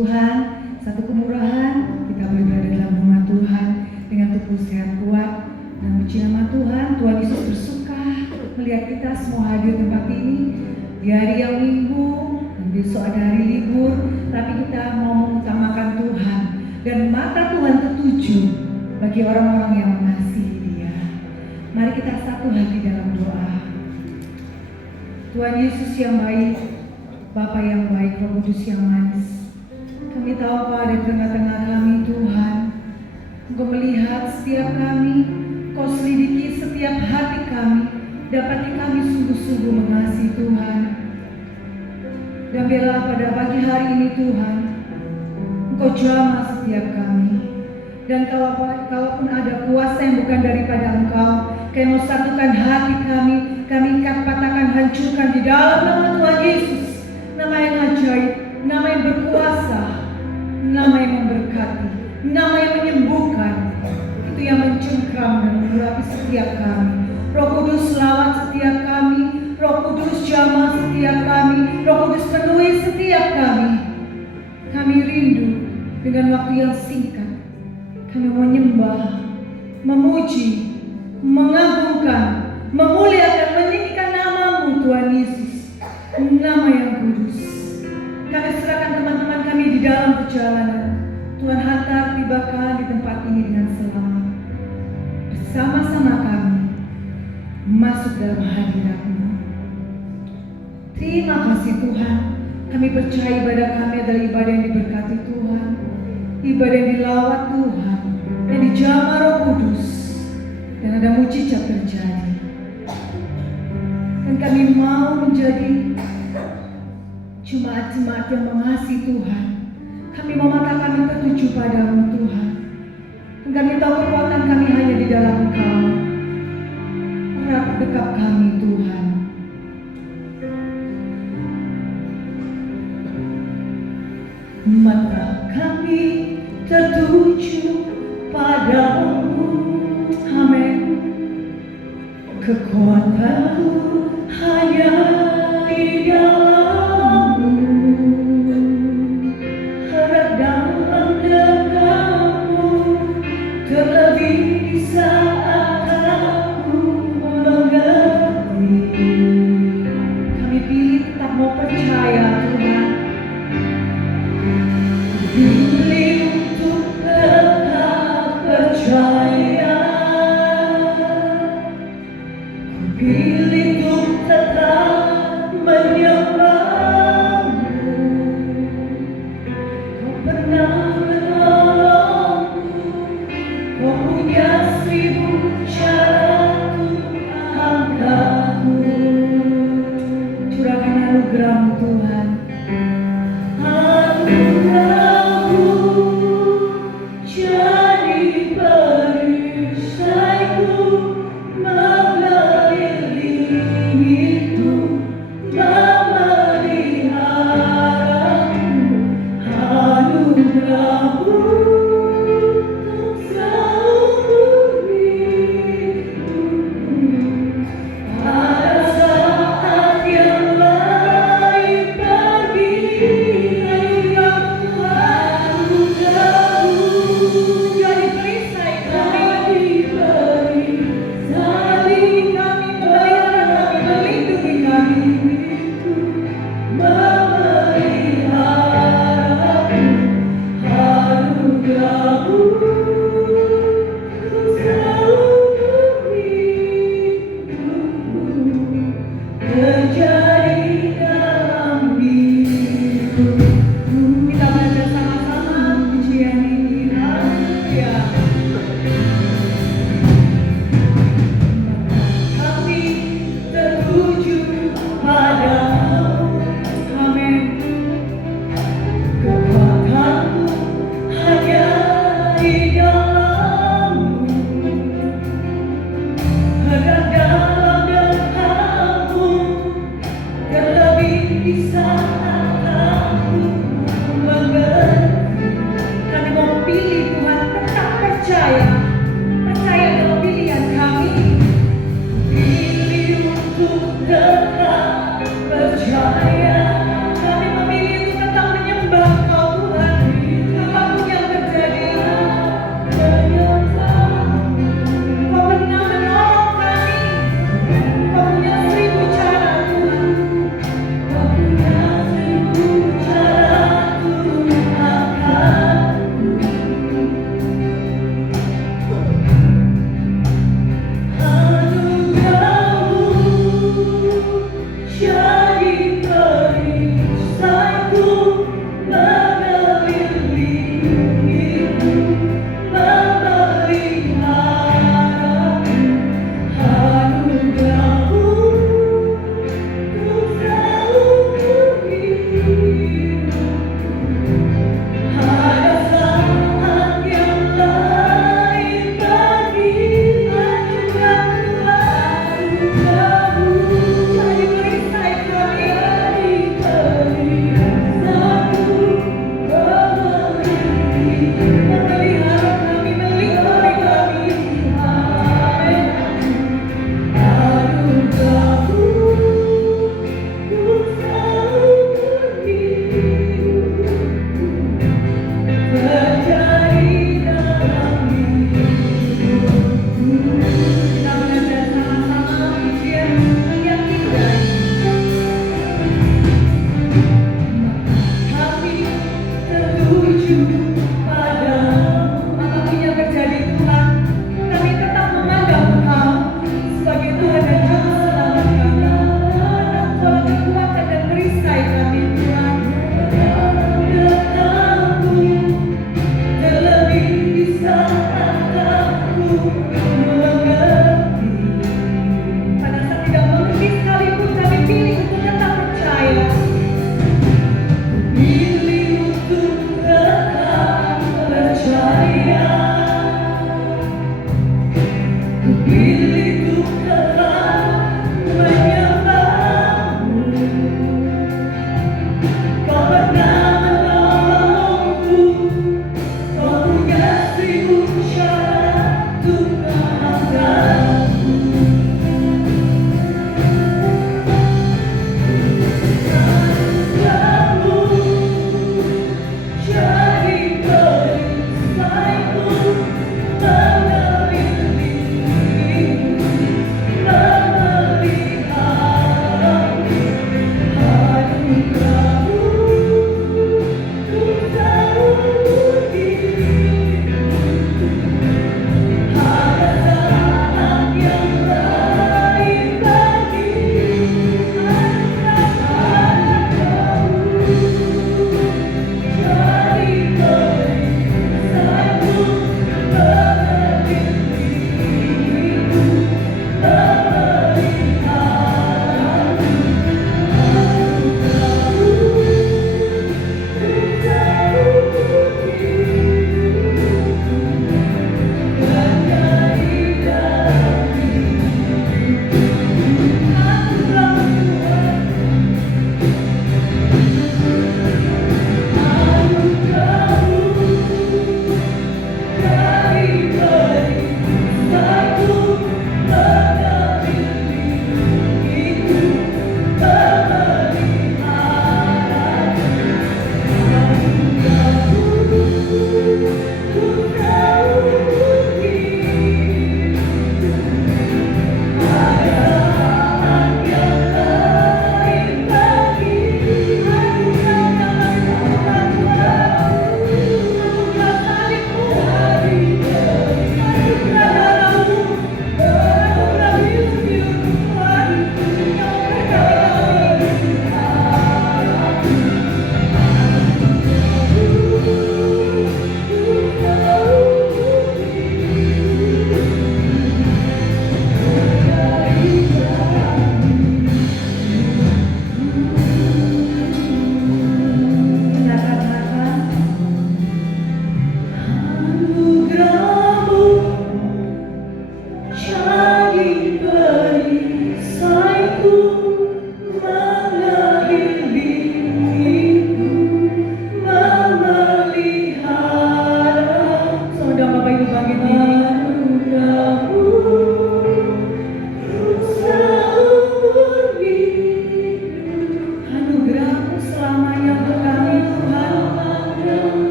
Tuhan, satu kemurahan, kita boleh berada dalam rumah Tuhan dengan tubuh sehat kuat. Dan puji nama Tuhan, Tuhan Yesus bersuka melihat kita semua hadir di tempat ini di hari yang Minggu, dan besok ada hari libur, tapi kita mau mengutamakan Tuhan dan mata Tuhan tertuju bagi orang-orang yang mengasihi Dia. Mari kita satu hati dalam doa. Tuhan Yesus yang baik, Bapa yang baik, Roh Kudus yang manis, kami tahu Kau ada di tengah-tengah kami Tuhan. Engkau melihat setiap kami, Kau selidiki setiap hati kami, dapati kami sungguh-sungguh mengasihi Tuhan. Dan biarlah pada pagi hari ini Tuhan, Engkau jamah setiap kami. Dan kalaupun ada kuasa yang bukan daripada Engkau, Kau mau satukan hati kami ikat, patahkan, hancurkan di dalam nama Tuhan Yesus. Nama yang ajaib, nama yang berkuasa, nama yang memberkati, nama yang menyembuhkan, itu yang mencengkram dan mengurapi setiap kami. Roh Kudus lawat setiap kami, Roh Kudus jamah setiap kami, Roh Kudus penuhi setiap kami. Kami rindu dengan waktu yang singkat, kami menyembah, memuji, mengagungkan, memuliakan, meninggikan nama-Mu Tuhan Yesus, nama yang kudus. Kami serahkan teman-teman kami di dalam perjalanan. Tuhan hantar tibakan di tempat ini dengan selamat. Bersama-sama kami masuk dalam hadirat-Mu. Terima kasih Tuhan. Kami percaya ibadah kami adalah ibadah yang diberkati Tuhan, ibadah yang dilawat Tuhan, yang dijamah Roh Kudus, dan ada mujizat terjadi. Dan kami mau menjadi jemaat-jemaat yang mengasihi Tuhan. Kami mau mata kami tertuju padamu Tuhan. Dan kami tahu kekuatan kami hanya di dalam Engkau. Erat dekat kami Tuhan. Mata kami tertuju padamu. Amin. Kekuatanku hanya di dalam-Mu. Harap dalam dekatmu, terlebih di saat aku mengerti. Kami pilih tetap mau percaya Tuhan. Pilih untuk tetap percaya. Pilih untuk tetap menyembah.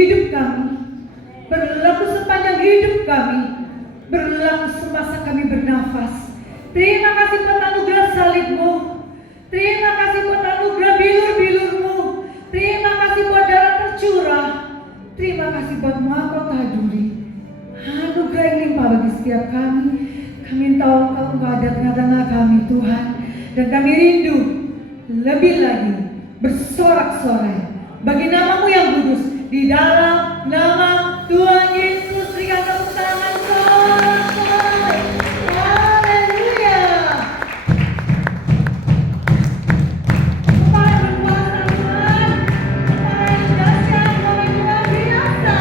hidup kami, berlaku sepanjang hidup kami, berlaku semasa kami bernafas. Terima kasih buat anugerah salib-Mu, terima kasih buat anugerah bilur-bilur-Mu, terima kasih buat darah tercurah, terima kasih buat mahkota duri. Anugerah yang limpah bagi setiap kami. Kami tahu Engkau ada tengah-tengah kami Tuhan, dan kami rindu lebih lagi bersorak-sorai bagi nama-Mu yang kudus. Di dalam nama Tuhan Yesus, berikan tepuk tangan sorak-sorai. Haleluya. Engkau yang berkuasa Tuhan, Engkau yang dahsyat, Engkau yang luar biasa.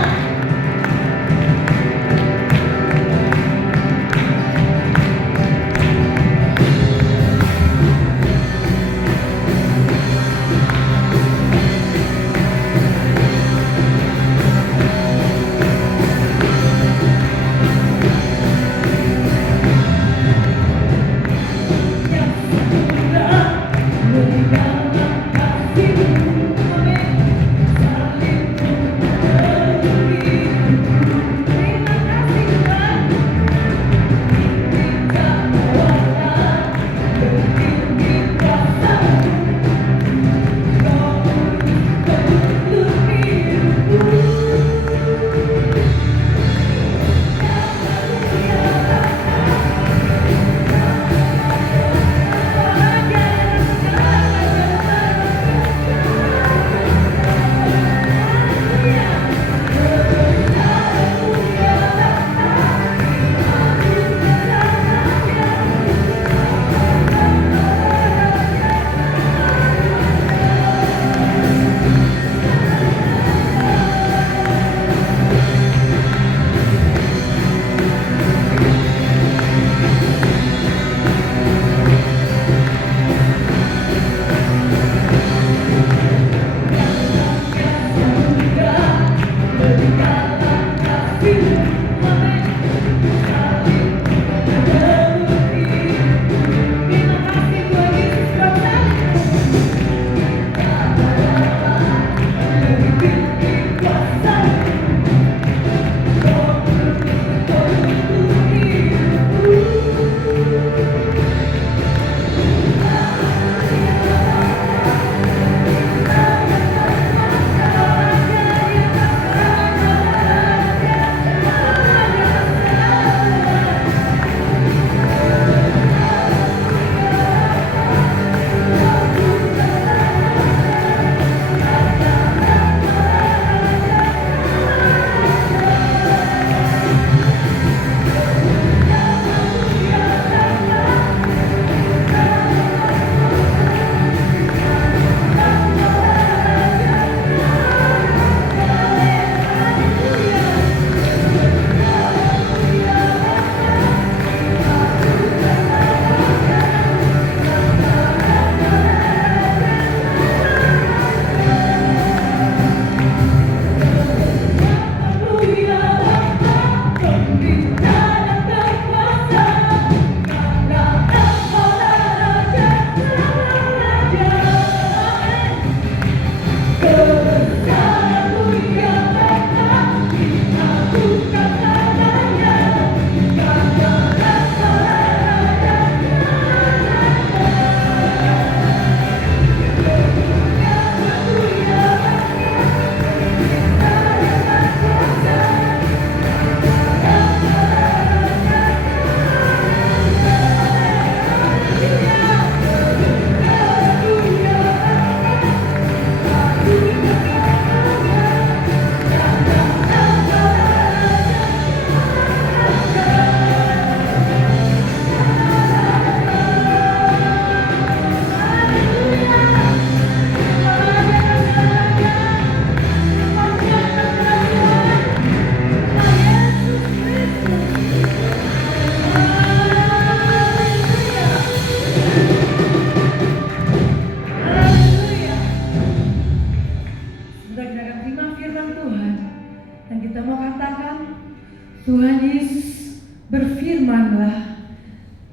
Tuhan Yesus, berfirmanlah,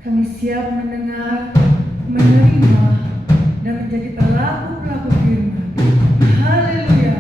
kami siap mendengar, menerima, dan menjadi pelaku-pelaku firman. Haleluya.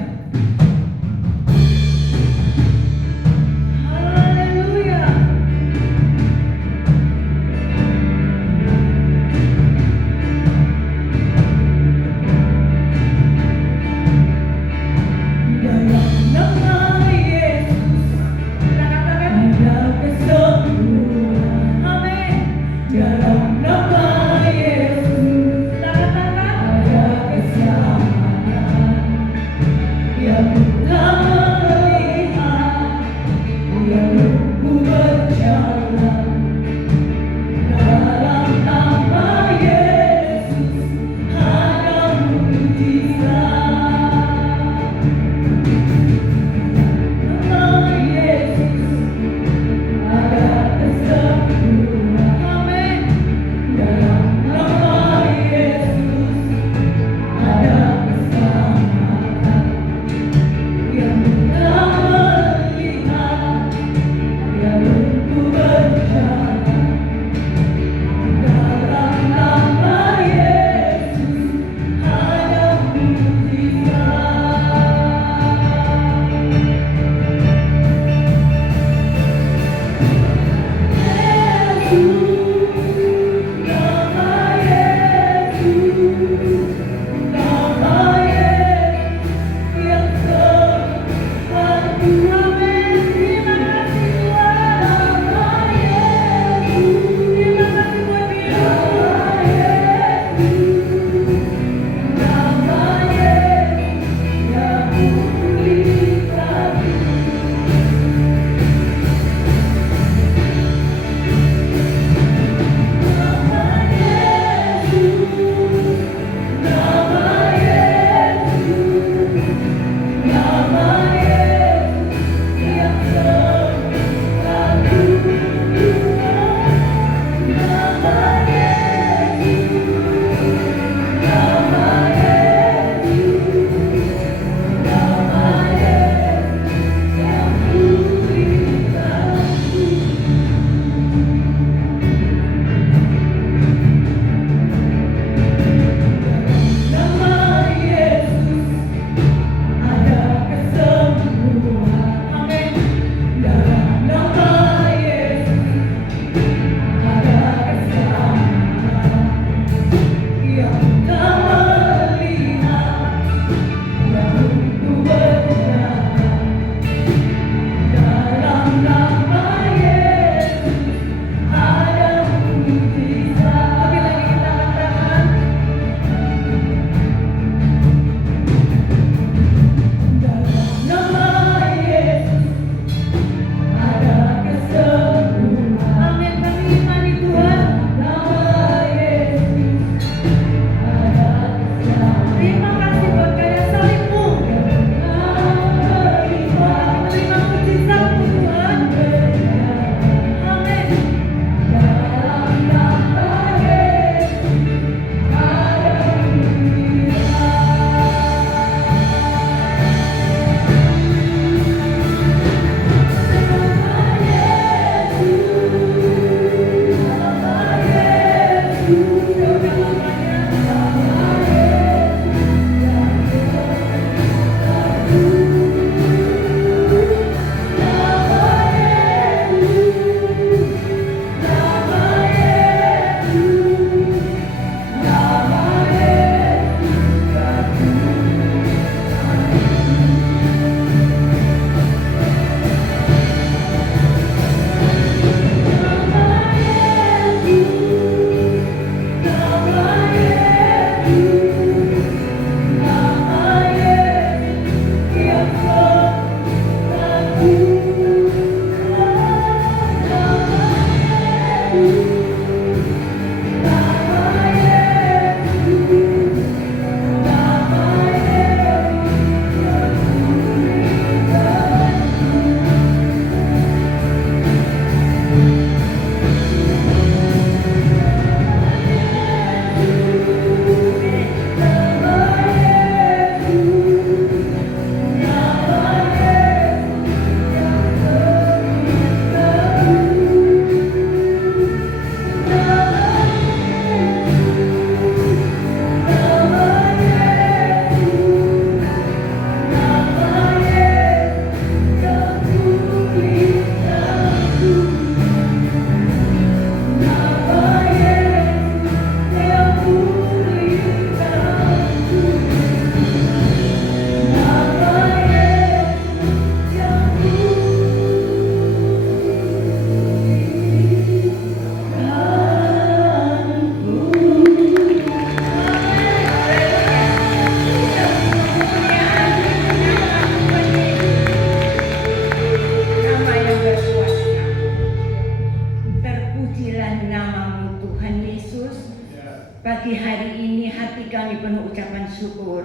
syukur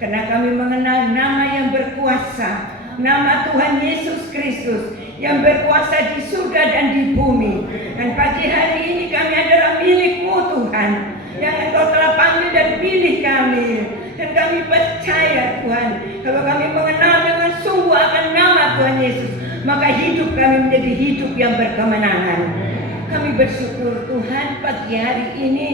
karena kami mengenal nama yang berkuasa, nama Tuhan Yesus Kristus yang berkuasa di surga dan di bumi. Dan pagi hari ini kami adalah milik-Mu Tuhan, yang Engkau telah panggil dan pilih kami. Dan kami percaya Tuhan, kalau kami mengenal dengan sungguh akan nama Tuhan Yesus, maka hidup kami menjadi hidup yang berkemenangan. Kami bersyukur Tuhan pagi hari ini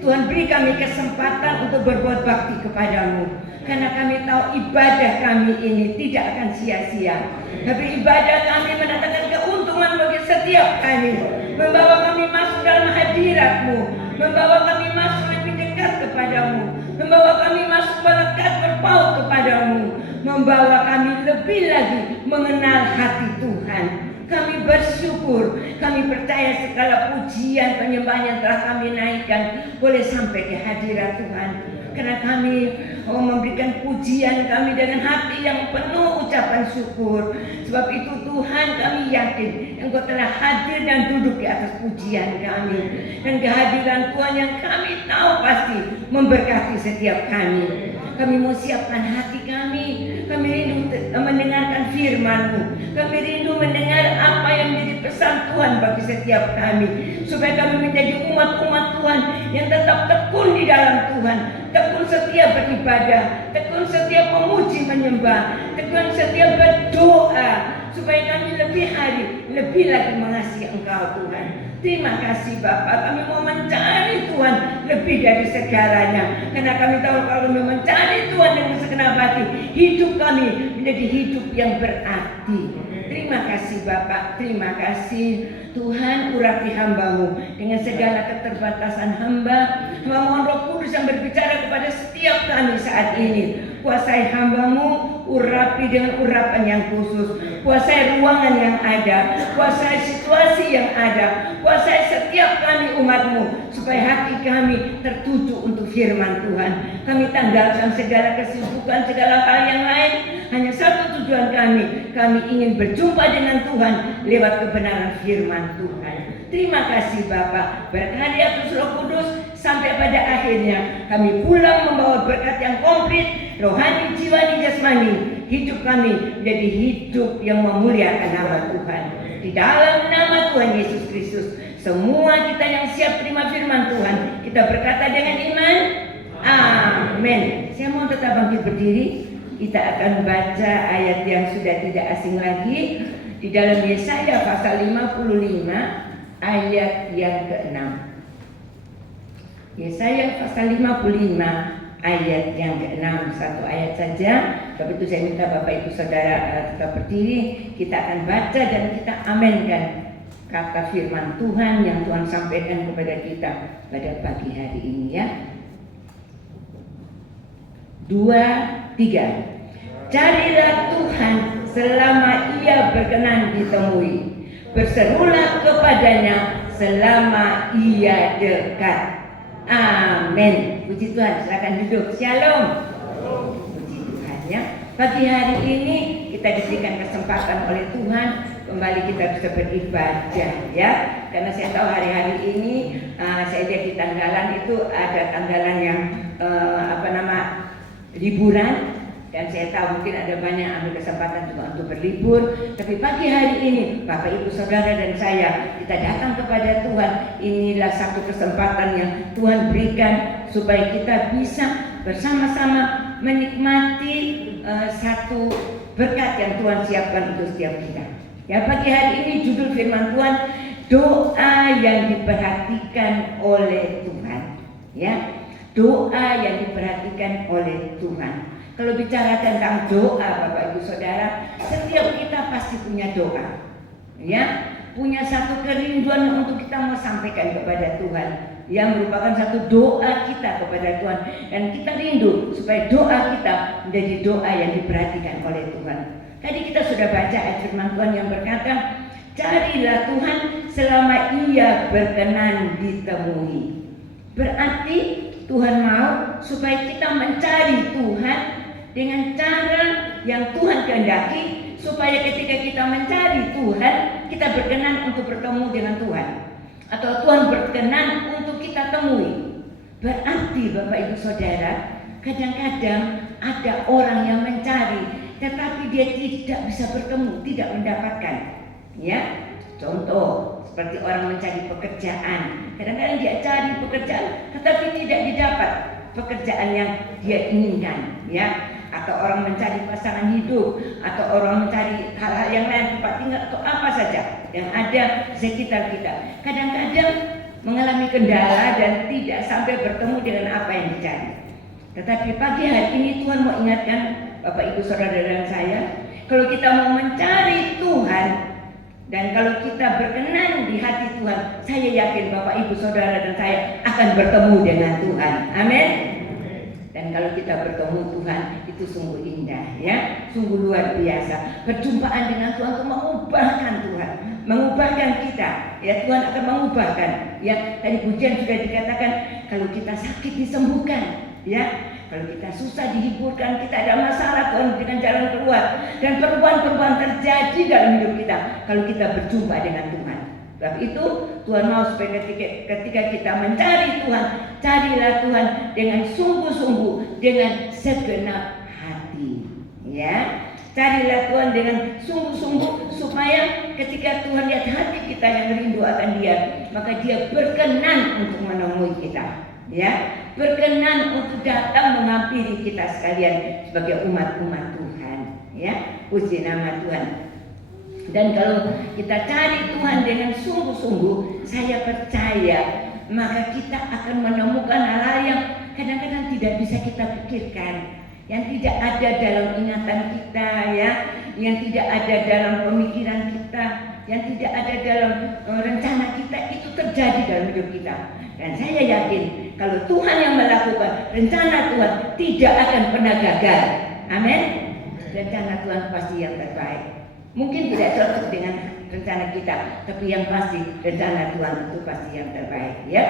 Tuhan beri kami kesempatan untuk berbuat bakti kepadamu. Karena kami tahu ibadah kami ini tidak akan sia-sia, tapi ibadah kami mendatangkan keuntungan bagi setiap kami, membawa kami masuk dalam hadirat-Mu, membawa kami masuk lebih dekat kepadamu, membawa kami masuk melekat berpaut kepadamu, membawa kami lebih lagi mengenal hati Tuhan. Kami bersyukur, kami percaya segala pujian penyembahan yang telah kami naikkan boleh sampai ke hadirat Tuhan. Karena kami memberikan pujian kami dengan hati yang penuh ucapan syukur. Sebab itu Tuhan, kami yakin Engkau telah hadir dan duduk di atas pujian kami. Dan kehadiran Tuhan yang kami tahu pasti memberkati setiap kami. Kami mau siapkan hati kami. Kami rindu mendengarkan firman-Mu. Kami rindu mendengar apa yang menjadi pesan Tuhan bagi setiap kami. Supaya kami menjadi umat-umat Tuhan yang tetap tekun di dalam Tuhan, tekun setia beribadah, tekun setia memuji menyembah, tekun setia berdoa, supaya kami lebih lagi mengasihi Engkau Tuhan. Terima kasih Bapa, kami mau mencari Tuhan lebih dari segalanya. Karena kami tahu kalau kami mencari Tuhan dengan segenap hati, hidup kami menjadi hidup yang berarti. Terima kasih Bapak, terima kasih Tuhan, urapi hamba-Mu dengan segala keterbatasan hamba. Mohon Roh Kudus yang berbicara kepada setiap kami saat ini. Kuasai hamba-Mu, urapi dengan urapan yang khusus. Kuasai ruangan yang ada, kuasai situasi yang ada, kuasai setiap kami umat-Mu, supaya hati kami tertuju untuk firman Tuhan. Kami tanggalkan segala kesibukan, segala hal yang lain. Hanya satu tujuan kami ingin berjumpa dengan Tuhan lewat kebenaran firman Tuhan. Terima kasih Bapak, berkati atas Roh Kudus sampai pada akhirnya kami pulang membawa berkat yang komplit, rohani, jiwani, jasmani. Hidup kami menjadi hidup yang memuliakan nama Tuhan. Di dalam nama Tuhan Yesus Kristus, semua kita yang siap terima firman Tuhan, kita berkata dengan iman, amin. Saya mau tetap bangkit berdiri. Kita akan baca ayat yang sudah tidak asing lagi di dalam Yesaya pasal 55 ayat yang ke-6. Yesaya pasal 55 ayat yang ke-6, satu ayat saja. Tapi itu saya minta Bapak Ibu Saudara tetap berdiri. Kita akan baca dan kita amenkan kata firman Tuhan yang Tuhan sampaikan kepada kita pada pagi hari ini ya. 2, 3. Carilah Tuhan selama Ia berkenan ditemui. Berserulah kepadanya selama Ia dekat. Amin. Puji Tuhan, silakan duduk. Shalom. Puji Tuhan ya. Pagi hari ini kita diberikan kesempatan oleh Tuhan kembali kita bisa beribadah ya. Karena saya tahu hari-hari ini saya lihat di tanggalan itu ada tanggalan yang liburan. Dan saya tahu mungkin ada banyak ambil kesempatan juga untuk berlibur. Tapi pagi hari ini Bapak Ibu Saudara dan saya, kita datang kepada Tuhan. Inilah satu kesempatan yang Tuhan berikan supaya kita bisa bersama-sama menikmati satu berkat yang Tuhan siapkan untuk setiap kita. Ya, pagi hari ini judul firman Tuhan, doa yang diperhatikan oleh Tuhan. Ya, doa yang diperhatikan oleh Tuhan. Kalau bicara tentang doa Bapak Ibu Saudara, setiap kita pasti punya doa. Ya, punya satu kerinduan untuk kita mau sampaikan kepada Tuhan, yang merupakan satu doa kita kepada Tuhan. Dan kita rindu supaya doa kita menjadi doa yang diperhatikan oleh Tuhan. Tadi kita sudah baca ayat firman Tuhan yang berkata, carilah Tuhan selama Ia berkenan ditemui. Berarti Tuhan mau supaya kita mencari Tuhan dengan cara yang Tuhan kehendaki, supaya ketika kita mencari Tuhan, kita berkenan untuk bertemu dengan Tuhan, atau Tuhan berkenan untuk kita temui. Berarti Bapak Ibu Saudara, kadang-kadang ada orang yang mencari, tetapi dia tidak bisa bertemu, tidak mendapatkan. Ya, contoh seperti orang mencari pekerjaan. Kadang-kadang dia cari pekerjaan, tetapi tidak didapat pekerjaan yang dia inginkan. Ya, atau orang mencari pasangan hidup, atau orang mencari hal-hal yang lain, tempat tinggal atau apa saja yang ada sekitar kita. Kadang-kadang mengalami kendala dan tidak sampai bertemu dengan apa yang dicari. Tetapi pagi hari ini Tuhan mau ingatkan Bapak Ibu Saudara dan saya, kalau kita mau mencari Tuhan dan kalau kita berkenan di hati Tuhan, saya yakin Bapak Ibu Saudara dan saya akan bertemu dengan Tuhan. Amin. Dan kalau kita bertemu Tuhan, itu sungguh indah, ya, sungguh luar biasa. Perjumpaan dengan Tuhan itu mengubahkan Tuhan, mengubahkan kita. Ya, Tuhan akan mengubahkan. Ya, tadi pujian sudah dikatakan, kalau kita sakit disembuhkan. Ya, kalau kita susah dihiburkan, kita ada masalah, Tuhan berikan jalan keluar. Dan perubahan-perubahan terjadi dalam hidup kita kalau kita berjumpa dengan Tuhan. Sebab itu Tuhan mau supaya ketika kita mencari Tuhan, carilah Tuhan dengan sungguh-sungguh, dengan segenap hati. Ya, carilah Tuhan dengan sungguh-sungguh supaya ketika Tuhan lihat hati kita yang rindu akan Dia, maka Dia berkenan untuk menemui kita. Ya, berkenan untuk datang menghampiri kita sekalian sebagai umat-umat Tuhan. Ya, puji nama Tuhan. Dan kalau kita cari Tuhan dengan sungguh-sungguh, saya percaya maka kita akan menemukan hal-hal yang kadang-kadang tidak bisa kita pikirkan, yang tidak ada dalam ingatan kita, ya, yang tidak ada dalam pemikiran kita, yang tidak ada dalam rencana kita, itu terjadi dalam hidup kita. Dan saya yakin kalau Tuhan yang melakukan rencana Tuhan tidak akan pernah gagal. Amin. Rencana Tuhan pasti yang terbaik. Mungkin tidak cocok dengan rencana kita, tapi yang pasti rencana Tuhan itu pasti yang terbaik, ya.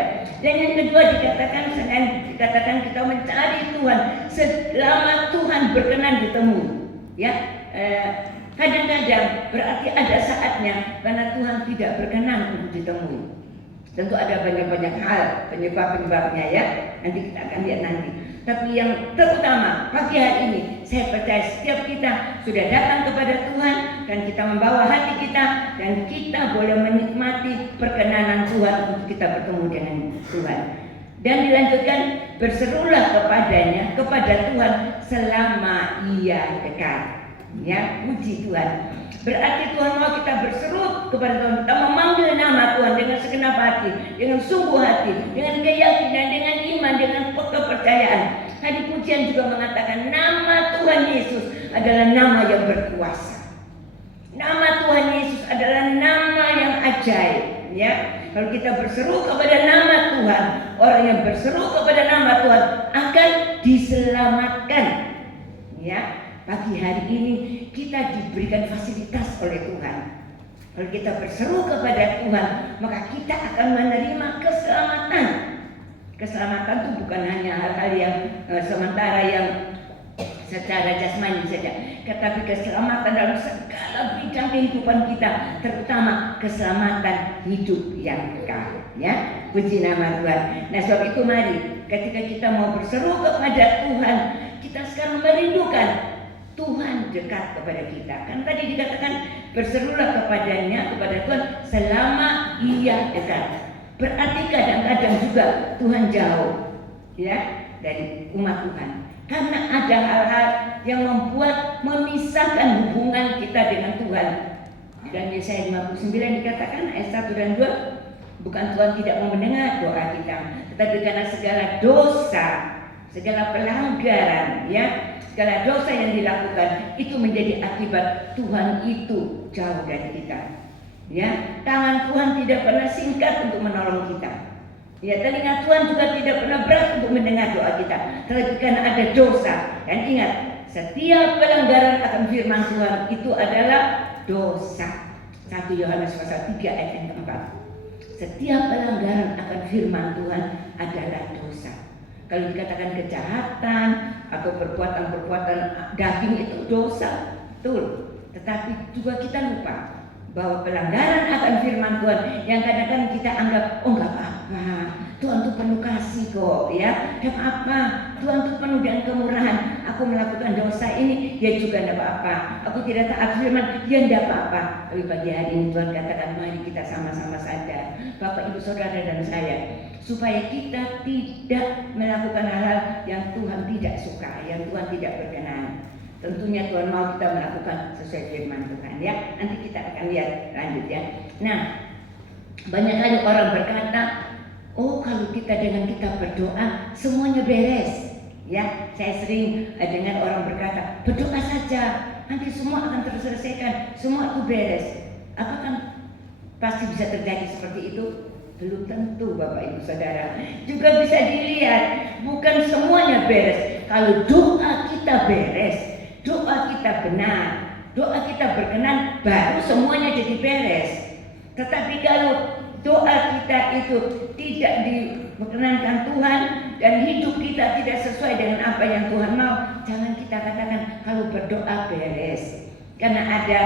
Dan yang kedua dikatakan kita mencari Tuhan selama Tuhan berkenan ditemui, ya. Kadang-kadang berarti ada saatnya karena Tuhan tidak berkenan untuk ditemui. Tentu ada banyak-banyak hal penyebab-penyebabnya, ya. Nanti kita akan lihat nanti. Tapi yang terutama pagi hari ini saya percaya setiap kita sudah datang kepada Tuhan dan kita membawa hati kita dan kita boleh menikmati perkenanan Tuhan untuk kita bertemu dengan Tuhan. Dan dilanjutkan, berserulah kepadanya, kepada Tuhan selama Ia dekat. Ya, puji Tuhan. Berarti Tuhan mau kita berseru kepada Tuhan, kita memanggil nama Tuhan dengan segenap hati, dengan sungguh hati, dengan keyakinan, dengan iman, dengan kepercayaan. Tadi pujian juga mengatakan nama Tuhan Yesus adalah nama yang berkuasa. Nama Tuhan Yesus adalah nama yang ajaib, ya. Kalau kita berseru kepada nama Tuhan, orang yang berseru kepada nama Tuhan akan diselamatkan, ya. Pagi hari ini kita diberikan fasilitas oleh Tuhan. Kalau kita berseru kepada Tuhan, maka kita akan menerima keselamatan. Keselamatan itu bukan hanya hal-hal yang sementara yang secara jasmani saja, tetapi keselamatan dalam segala bidang kehidupan kita, terutama keselamatan hidup yang kekal. Ya, puji nama Tuhan. Nah, sebab itu mari ketika kita mau berseru kepada Tuhan, kita sekarang merindukan Tuhan dekat kepada kita. Kan tadi dikatakan berserulah kepadanya, kepada Tuhan selama Ia dekat. Berarti kadang-kadang juga Tuhan jauh, ya, dari umat Tuhan. Karena ada hal-hal yang memisahkan hubungan kita dengan Tuhan. Dan Yesaya 59 dikatakan ayat 1 dan 2, bukan Tuhan tidak mau mendengar doa kita, tetapi karena segala dosa, segala pelanggaran, ya, segala dosa yang dilakukan itu menjadi akibat Tuhan itu jauh dari kita. Ya, tangan Tuhan tidak pernah singkat untuk menolong kita. Ya, telinga Tuhan juga tidak pernah berat untuk mendengar doa kita. Tetapi karena ada dosa, dan ingat, setiap pelanggaran akan firman Tuhan itu adalah dosa. 1 Yohanes pasal 3 ayat yang keempat. Setiap pelanggaran akan firman Tuhan adalah dosa. Kalau dikatakan kejahatan atau perbuatan-perbuatan daging itu dosa, betul. Tetapi juga kita lupa bahwa pelanggaran akan firman Tuhan yang kadang-kadang kita anggap oh nggak apa-apa, Tuhan tuh penuh kasih kok, ya, nggak apa-apa, Tuhan tuh penuh dengan kemurahan. Aku melakukan dosa ini, ya juga nggak apa-apa. Aku tidak taat firman, ya nggak apa-apa. Tapi pagi hari ini Tuhan katakan, mari kita sama-sama sadar, Bapak, Ibu, Saudara dan saya, supaya kita tidak melakukan hal-hal yang Tuhan tidak suka, yang Tuhan tidak berkenan. Tentunya Tuhan mau kita melakukan sesuai firman Tuhan, ya. Nanti kita akan lihat lanjut, ya. Nah, banyak kali orang berkata, oh kalau dengan kita berdoa semuanya beres, ya. Saya sering dengar orang berkata, berdoa saja, nanti semua akan terselesaikan, semua itu beres. Apakah pasti bisa terjadi seperti itu? Belum tentu, Bapak, Ibu, Saudara. Juga bisa dilihat, bukan semuanya beres. Kalau doa kita beres, doa kita benar, doa kita berkenan, baru semuanya jadi beres. Tetapi kalau doa kita itu tidak diperkenankan Tuhan dan hidup kita tidak sesuai dengan apa yang Tuhan mau, jangan kita katakan kalau berdoa beres. Karena ada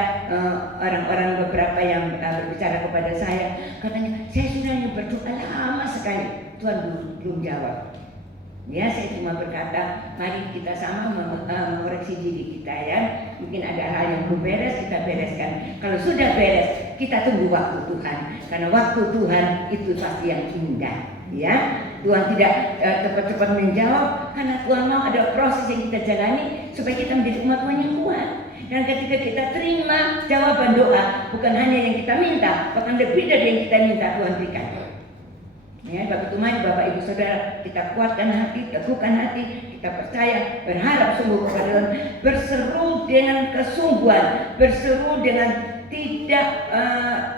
orang-orang beberapa yang berbicara kepada saya, katanya saya sudah berdoa lama sekali, Tuhan belum jawab. Ya, saya cuma berkata, mari kita sama mengoreksi diri kita, ya. Mungkin ada hal yang belum beres, kita bereskan. Kalau sudah beres, kita tunggu waktu Tuhan. Karena waktu Tuhan itu pasti yang indah, ya. Tuhan tidak cepat-cepat menjawab, karena Tuhan mau ada proses yang kita jalani supaya kita menjadi umat Tuhan yang kuat. Dan ketika kita terima jawaban doa, bukan hanya yang kita minta, bahkan lebih dari yang kita minta, Tuhan berikan. Ya, Bapak, mari Bapak, Ibu, Saudara, kita kuatkan hati, teguhkan hati, kita percaya, berharap sungguh kepada Tuhan, berseru dengan kesungguhan, berseru dengan tidak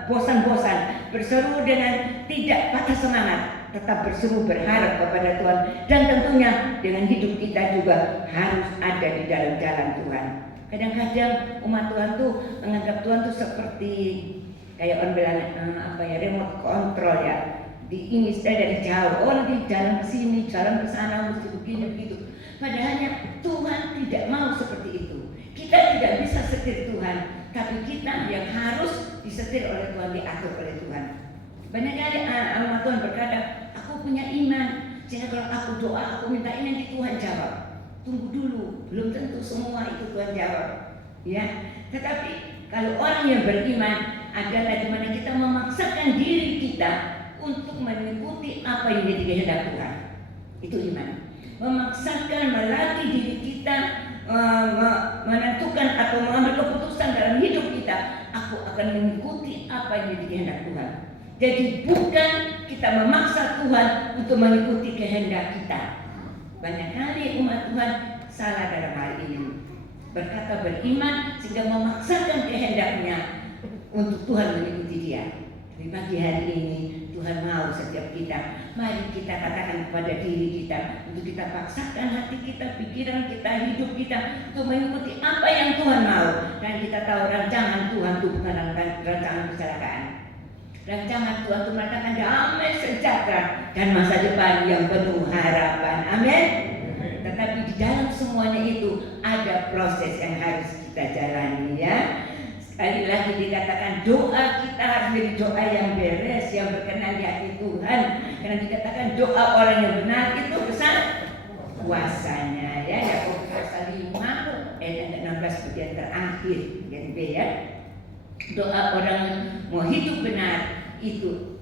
bosan-bosan, berseru dengan tidak patah semangat, tetap berseru berharap kepada Tuhan, dan tentunya dengan hidup kita juga harus ada di dalam jalan Tuhan. Kadang-kadang umat Tuhan tuh menganggap Tuhan tuh seperti kayak orang bilang remote control, ya. Diiming dari jauh, oh nanti jalan ke sini, jalan ke sana, mesti begini begitu. Padahalnya Tuhan tidak mau seperti itu. Kita tidak bisa setir Tuhan, tapi kita yang harus disetir oleh Tuhan, diatur oleh Tuhan. Banyak kali umat Tuhan berkata, aku punya iman, sehingga kalau aku doa, aku minta ini nanti Tuhan jawab. Tunggu dulu, belum tentu semua itu Tuhan jawab, ya. Tetapi kalau orang yang beriman adalah di mana kita memaksakan diri kita untuk mengikuti apa yang menjadi kehendak Tuhan. Itu iman. Memaksakan, melatih diri kita, menentukan atau mengambil keputusan dalam hidup kita, aku akan mengikuti apa yang menjadi kehendak Tuhan. Jadi bukan kita memaksa Tuhan untuk mengikuti kehendak kita. Banyak kali umat Tuhan salah dalam hal ini, berkata beriman sehingga memaksakan kehendaknya untuk Tuhan mengikuti dia. Di pagi hari ini Tuhan mau setiap kita, mari kita katakan kepada diri kita, untuk kita paksakan hati kita, pikiran kita, hidup kita untuk mengikuti apa yang Tuhan mau. Dan kita tahu rancangan Tuhan itu bukan rancangan kecelakaan. Rancangan Tuhan itu mengatakan damai sejahtera dan masa depan yang penuh harapan. Amin. Tetapi di dalam semuanya itu ada proses yang harus kita jalani, ya. Sekali lagi dikatakan doa kita harus menjadi doa yang beres, yang berkenan di hati Tuhan. Karena dikatakan doa orang yang benar itu besar kuasanya, ya. Yakobus pasal 5 ayat 16 bagian terakhir, jadi B, ya. Doa orang mau hidup benar itu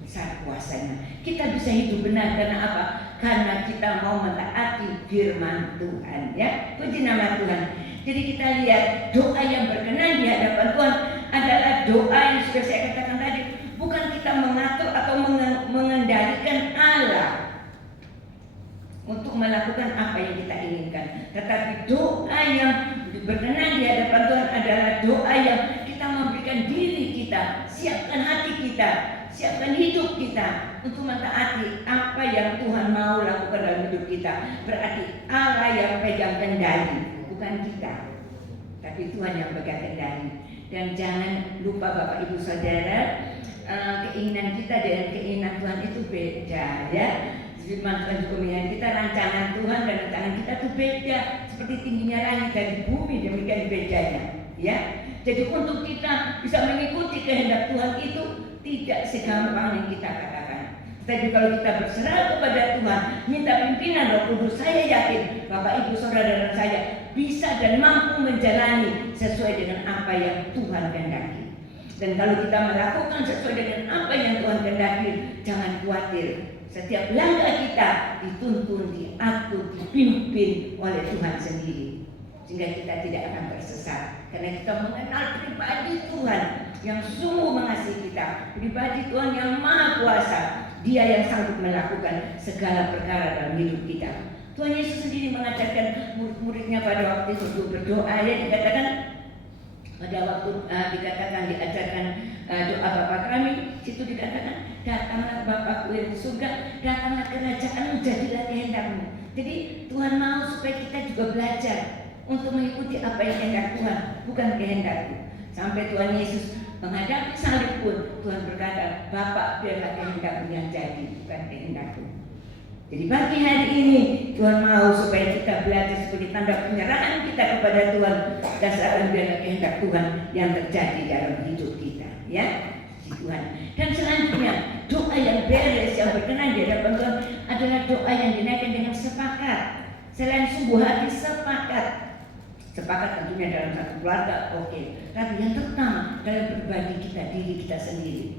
besar kuasanya. Kita bisa hidup benar karena apa? Karena kita mau mentaati firman Tuhan, ya. Puji nama Tuhan. Jadi kita lihat doa yang berkenan di hadapan Tuhan adalah doa yang sudah saya katakan tadi, bukan kita mengatur atau mengendalikan Allah untuk melakukan apa yang kita inginkan, tetapi doa yang berkenan di hadapan Tuhan adalah doa yang kita memberikan diri kita, siapkan hati kita, siapkan hidup kita untuk mentaati apa yang Tuhan mau lakukan dalam hidup kita. Berarti Allah yang pegang kendali, bukan kita, tapi Tuhan yang pegang kendali. Dan jangan lupa Bapak, Ibu, Saudara, keinginan kita dengan keinginan Tuhan itu beda, ya. Firman Tuhan juga melihat kita, rancangan Tuhan dan rancangan kita itu beda. Seperti tingginya langit dari bumi, demikian bedanya, ya. Jadi untuk kita bisa mengikuti kehendak Tuhan itu tidak segampang yang kita katakan. Tapi kalau kita berserah kepada Tuhan, minta pimpinan Roh Kudus, saya yakin Bapak Ibu Saudara dan saya bisa dan mampu menjalani sesuai dengan apa yang Tuhan kehendaki. Dan kalau kita melakukan sesuai dengan apa yang Tuhan kehendaki, jangan khawatir. Setiap langkah kita dituntun, diatur, dipimpin oleh Tuhan sendiri, sehingga kita tidak akan tersesat. Karena kita mengenal pribadi Tuhan yang sungguh mengasihi kita, pribadi Tuhan yang maha kuasa. Dia yang sanggup melakukan segala perkara dalam hidup kita. Tuhan Yesus sendiri mengajarkan murid-muridnya pada waktu itu untuk berdoa. Ya, dikatakan pada waktu diajarkan doa Bapa kami, situ dikatakan, datanglah Bapakku yang di surga, datanglah kerajaan-Mu, jadilah kehendak-Mu. Jadi Tuhan mau supaya kita juga belajar untuk mengikuti apa yang kehendak Tuhan, bukan kehendakku. Sampai Tuhan Yesus menghadapi salib pun Tuhan berkata, Bapa, biarlah kehendak-Mu yang jadi, bukan kehendakku. Jadi pagi hari ini Tuhan mau supaya kita belajar sebagai tanda penyerahan kita kepada Tuhan, dasarkan biarlah kehendak Tuhan yang terjadi dalam hidup kita, ya, Tuhan. Dan selanjutnya doa yang beres, yang berkenan di hadapan Tuhan adalah doa yang dinaikkan dengan sepakat. Selain sungguh hati, sepakat tentunya dalam satu keluarga, oke. Tapi yang terutama dalam pribadi kita, diri kita sendiri,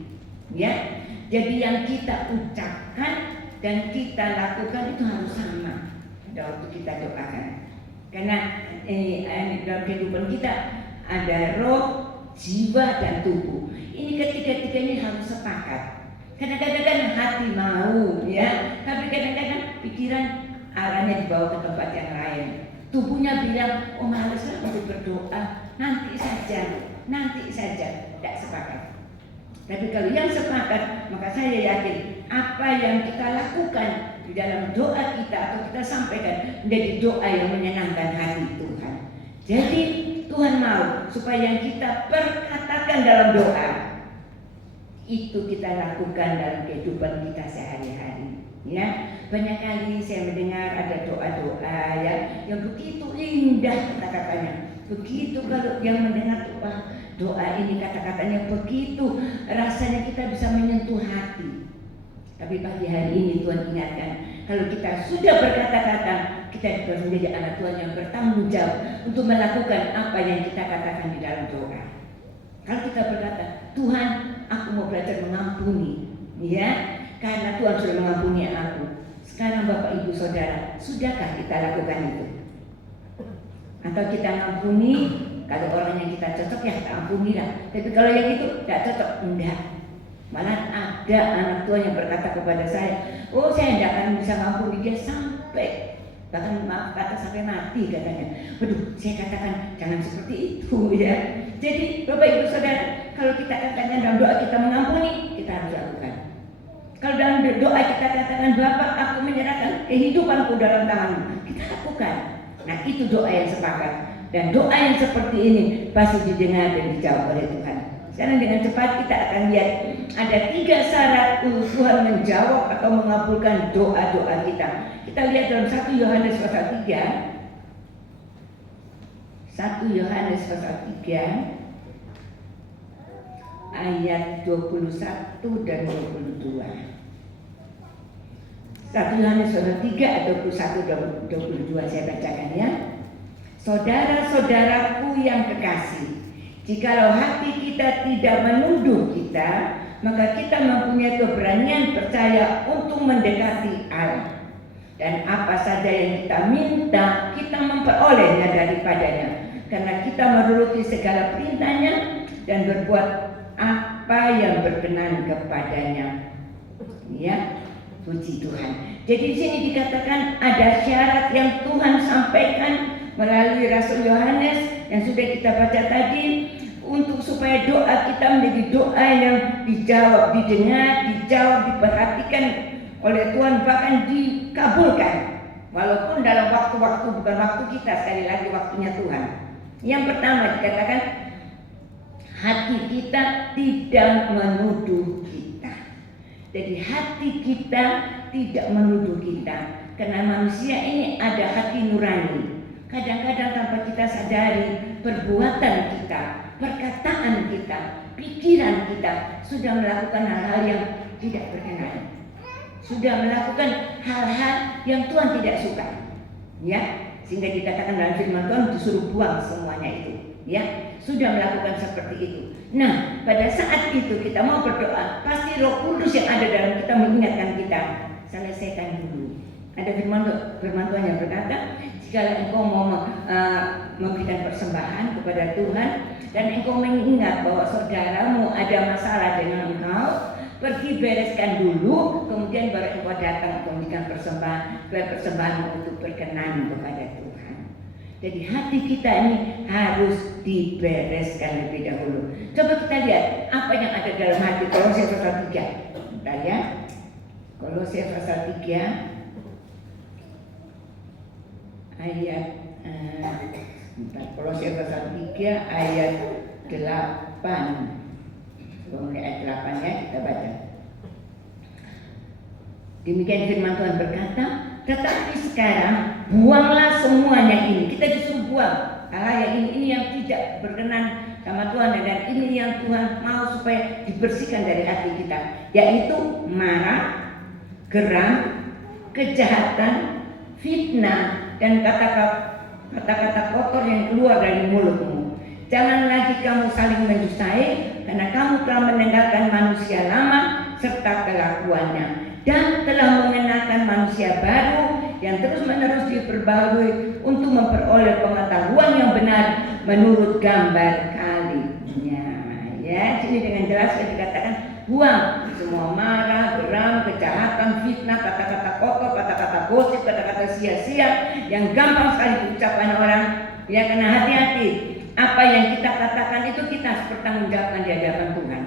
ya. Jadi yang kita ucapkan dan kita lakukan itu harus sama pada waktu kita doakan. Karena dalam kehidupan kita ada roh, jiwa, dan tubuh. Ini ketiga-tiga ini harus sepakat. Kadang-kadang hati mau, ya, tapi kadang-kadang pikiran arahnya dibawa ke tempat yang lain. Tubuhnya bilang, oh malaslah untuk berdoa, nanti saja, tidak sepakat. Tapi kalau yang sepakat, maka saya yakin apa yang kita lakukan di dalam doa kita atau kita sampaikan menjadi doa yang menyenangkan hati Tuhan. Jadi Tuhan mau supaya yang kita perkatakan dalam doa itu kita lakukan dalam kehidupan kita sehari-hari. Ya, banyak kali saya mendengar ada doa-doa yang begitu indah kata-katanya. Begitu kalau yang mendengar doa ini kata-katanya begitu rasanya kita bisa menyentuh hati. Tapi pagi hari ini Tuhan ingatkan, kalau kita sudah berkata-kata, kita juga menjadi anak Tuhan yang bertanggung jawab untuk melakukan apa yang kita katakan di dalam doa. Kalau kita berkata, Tuhan, aku mau belajar mengampuni, ya, karena Tuhan sudah mengampuni aku. Sekarang Bapak Ibu Saudara, sudahkah kita lakukan itu? Atau kita mengampuni, kalau orang yang kita cocok ya kita ampunilah. Tapi kalau yang itu tidak cocok, enggak. Malah ada anak Tuhan yang berkata kepada saya, oh saya tidak akan bisa mengampuni dia sampai, bahkan maaf kata sampai mati katanya. Waduh, saya katakan jangan seperti itu, ya. Jadi Bapak Ibu Saudara, kalau kita katakan dalam doa kita mengampuni, kita harus lakukan. Kalau dalam doa kita katakan, Bapak, aku menyerahkan kehidupanku dalam tangan-Mu, kita lakukan. Nah, itu doa yang sepakat. Dan doa yang seperti ini pasti didengar dan dijawab oleh Tuhan. Sekarang dengan cepat kita akan lihat ada 3 syarat Tuhan menjawab atau mengabulkan doa-doa kita. Kita lihat dalam 1 Yohanes pasal 3. 1 Yohanes pasal 3 ayat 21 dan 22. 1 Yohanes pasal 3 ayat 21 dan 22 saya bacakan, ya. Saudara-saudaraku yang kekasih, jikalau hati kita tidak menuduh kita, maka kita mempunyai keberanian percaya untuk mendekati Allah. Dan apa saja yang kita minta, kita memperolehnya daripadanya, karena kita menuruti segala perintahnya dan berbuat apa yang berkenan kepadanya. Ya, puji Tuhan. Jadi di sini dikatakan ada syarat yang Tuhan sampaikan melalui Rasul Yohanes yang sudah kita baca tadi, untuk supaya doa kita menjadi doa yang dijawab, didengar, dijawab, diperhatikan oleh Tuhan, bahkan dikabulkan. Walaupun dalam waktu-waktu bukan waktu kita, sekali lagi waktunya Tuhan. Yang pertama dikatakan hati kita tidak menuduh kita. Jadi hati kita tidak menuduh kita, karena manusia ini ada hati nurani. Kadang-kadang tanpa kita sadari perbuatan kita, perkataan kita, pikiran kita sudah melakukan hal-hal yang tidak berkenan, sudah melakukan hal-hal yang Tuhan tidak suka, ya, sehingga dikatakan dalam firman Tuhan disuruh buang semuanya itu, ya, sudah melakukan seperti itu. Nah, pada saat itu kita mau berdoa, pasti Roh Kudus yang ada dalam kita mengingatkan kita, selesaikan dulu. Ada firman Tuhan yang berkata, jika engkau mau memberikan persembahan kepada Tuhan dan engkau mengingat bahwa saudaramu ada masalah dengan engkau, pergi bereskan dulu, kemudian baru engkau datang untuk memberikan persembahan untuk berkenan kepada Tuhan. Jadi hati kita ini harus dibereskan lebih dahulu. Coba kita lihat apa yang ada dalam hati. Kolose pasal 3. Bentar ya. Kolose pasal 3 ayat Kolose pasal 3 ayat 8. Mulai ayat 8 ya, kita baca. Demikian firman Tuhan berkata, tetapi sekarang buanglah semuanya ini. Kita disuruh buang hal yang ini yang tidak berkenan sama Tuhan, dan ini yang Tuhan mau supaya dibersihkan dari hati kita, yaitu marah, geram, kejahatan, fitnah, dan kata-kata kotor yang keluar dari mulutmu. Jangan lagi kamu saling mendustai, karena kamu telah meninggalkan manusia lama serta kelakuannya, dan telah mengenakan manusia baru yang terus-menerus diperbarui untuk memperoleh pengetahuan yang benar menurut gambar kalinya. Ya, sini dengan jelas dikatakan buang semua marah, geram, kejahatan, fitnah, kata-kata kotor, kata-kata gosip, kata-kata sia-sia yang gampang sekali diucapkan orang. Ya, karena hati-hati, apa yang kita katakan itu kita harus bertanggungjawabkan di hadapan Tuhan.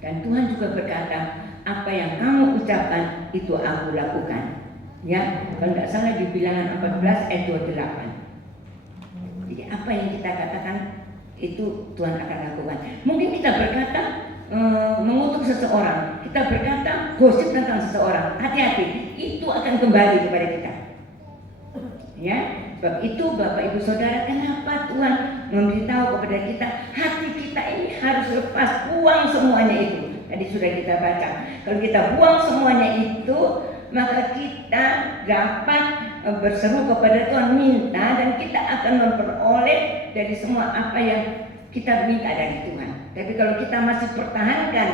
Dan Tuhan juga berkata, apa yang kamu ucapkan itu aku lakukan. Ya, kalau tidak salah di Bilangan 14 ayat 28. Jadi apa yang kita katakan itu Tuhan akan lakukan. Mungkin kita berkata mengutuk seseorang, kita berkata gosip tentang seseorang, hati-hati, itu akan kembali kepada kita. Ya, sebab itu Bapak Ibu Saudara, kenapa Tuhan memberitahu kepada kita hati kita ini harus lepas, buang semuanya itu. Tadi sudah kita baca. Kalau kita buang semuanya itu, maka kita dapat berseru kepada Tuhan, minta, dan kita akan memperoleh dari semua apa yang kita minta dari Tuhan. Tapi kalau kita masih pertahankan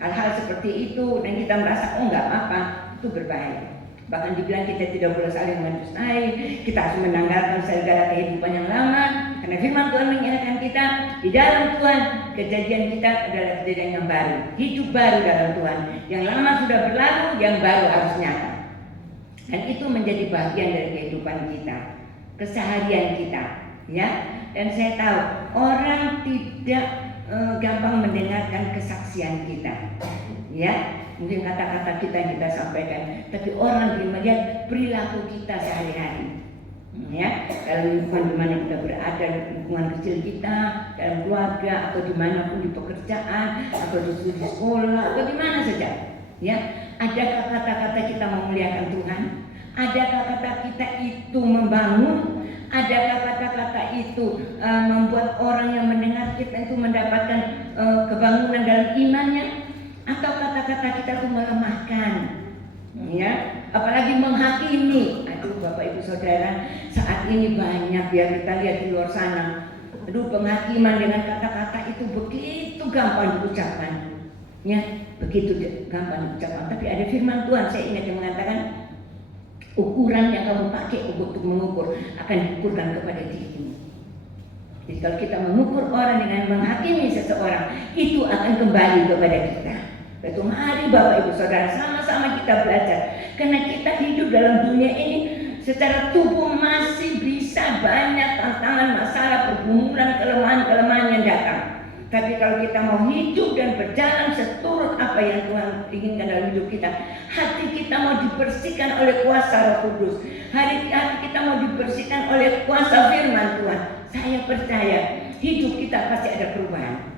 hal-hal seperti itu dan kita merasa oh enggak apa-apa, itu berbahaya. Bahkan dibilang kita tidak boleh saling mendustai, kita harus menanggalkan segala kehidupan yang lama, karena firman Tuhan mengingatkan kita di dalam Tuhan kejadian kita adalah kejadian yang baru, hidup baru dalam Tuhan. Yang lama sudah berlalu, yang baru harus nyata. Dan itu menjadi bagian dari kehidupan kita, keseharian kita, ya. Dan saya tahu orang tidak gampang mendengarkan kesaksian kita, ya. Mungkin kata-kata kita yang kita sampaikan, tapi orang lebih melihat perilaku kita sehari-hari, ya, dalam lingkungan di mana kita berada, lingkungan kecil kita, dalam keluarga, atau dimanapun di pekerjaan, atau di sekolah, atau di mana saja, ya. Adakah kata-kata kita memuliakan Tuhan? Adakah kata kita itu membangun? Adakah kata-kata itu membuat orang yang mendengar kita itu mendapatkan kebangunan dalam imannya? Atau kata-kata kita itu melemahkan, ya, apalagi menghakimi. Aduh Bapak Ibu Saudara, saat ini banyak ya kita lihat di luar sana. Aduh, penghakiman dengan kata-kata itu begitu gampang diucapkan, ya, begitu gampang diucapkan. Tapi ada firman Tuhan, saya ingat yang mengatakan, ukuran yang kamu pakai untuk mengukur akan diukurkan kepada dirimu. Jadi kalau kita mengukur orang dengan menghakimi seseorang, itu akan kembali kepada kita. Itu mari Bapak Ibu Saudara sama-sama kita belajar, karena kita hidup dalam dunia ini secara tubuh masih bisa banyak tantangan, masalah, pergumulan, kelemahan-kelemahan yang datang. Tapi kalau kita mau hidup dan berjalan seturut apa yang Tuhan inginkan dalam hidup kita, hati kita mau dibersihkan oleh kuasa Roh Kudus, hati kita mau dibersihkan oleh kuasa firman Tuhan. Saya percaya hidup kita pasti ada perubahan.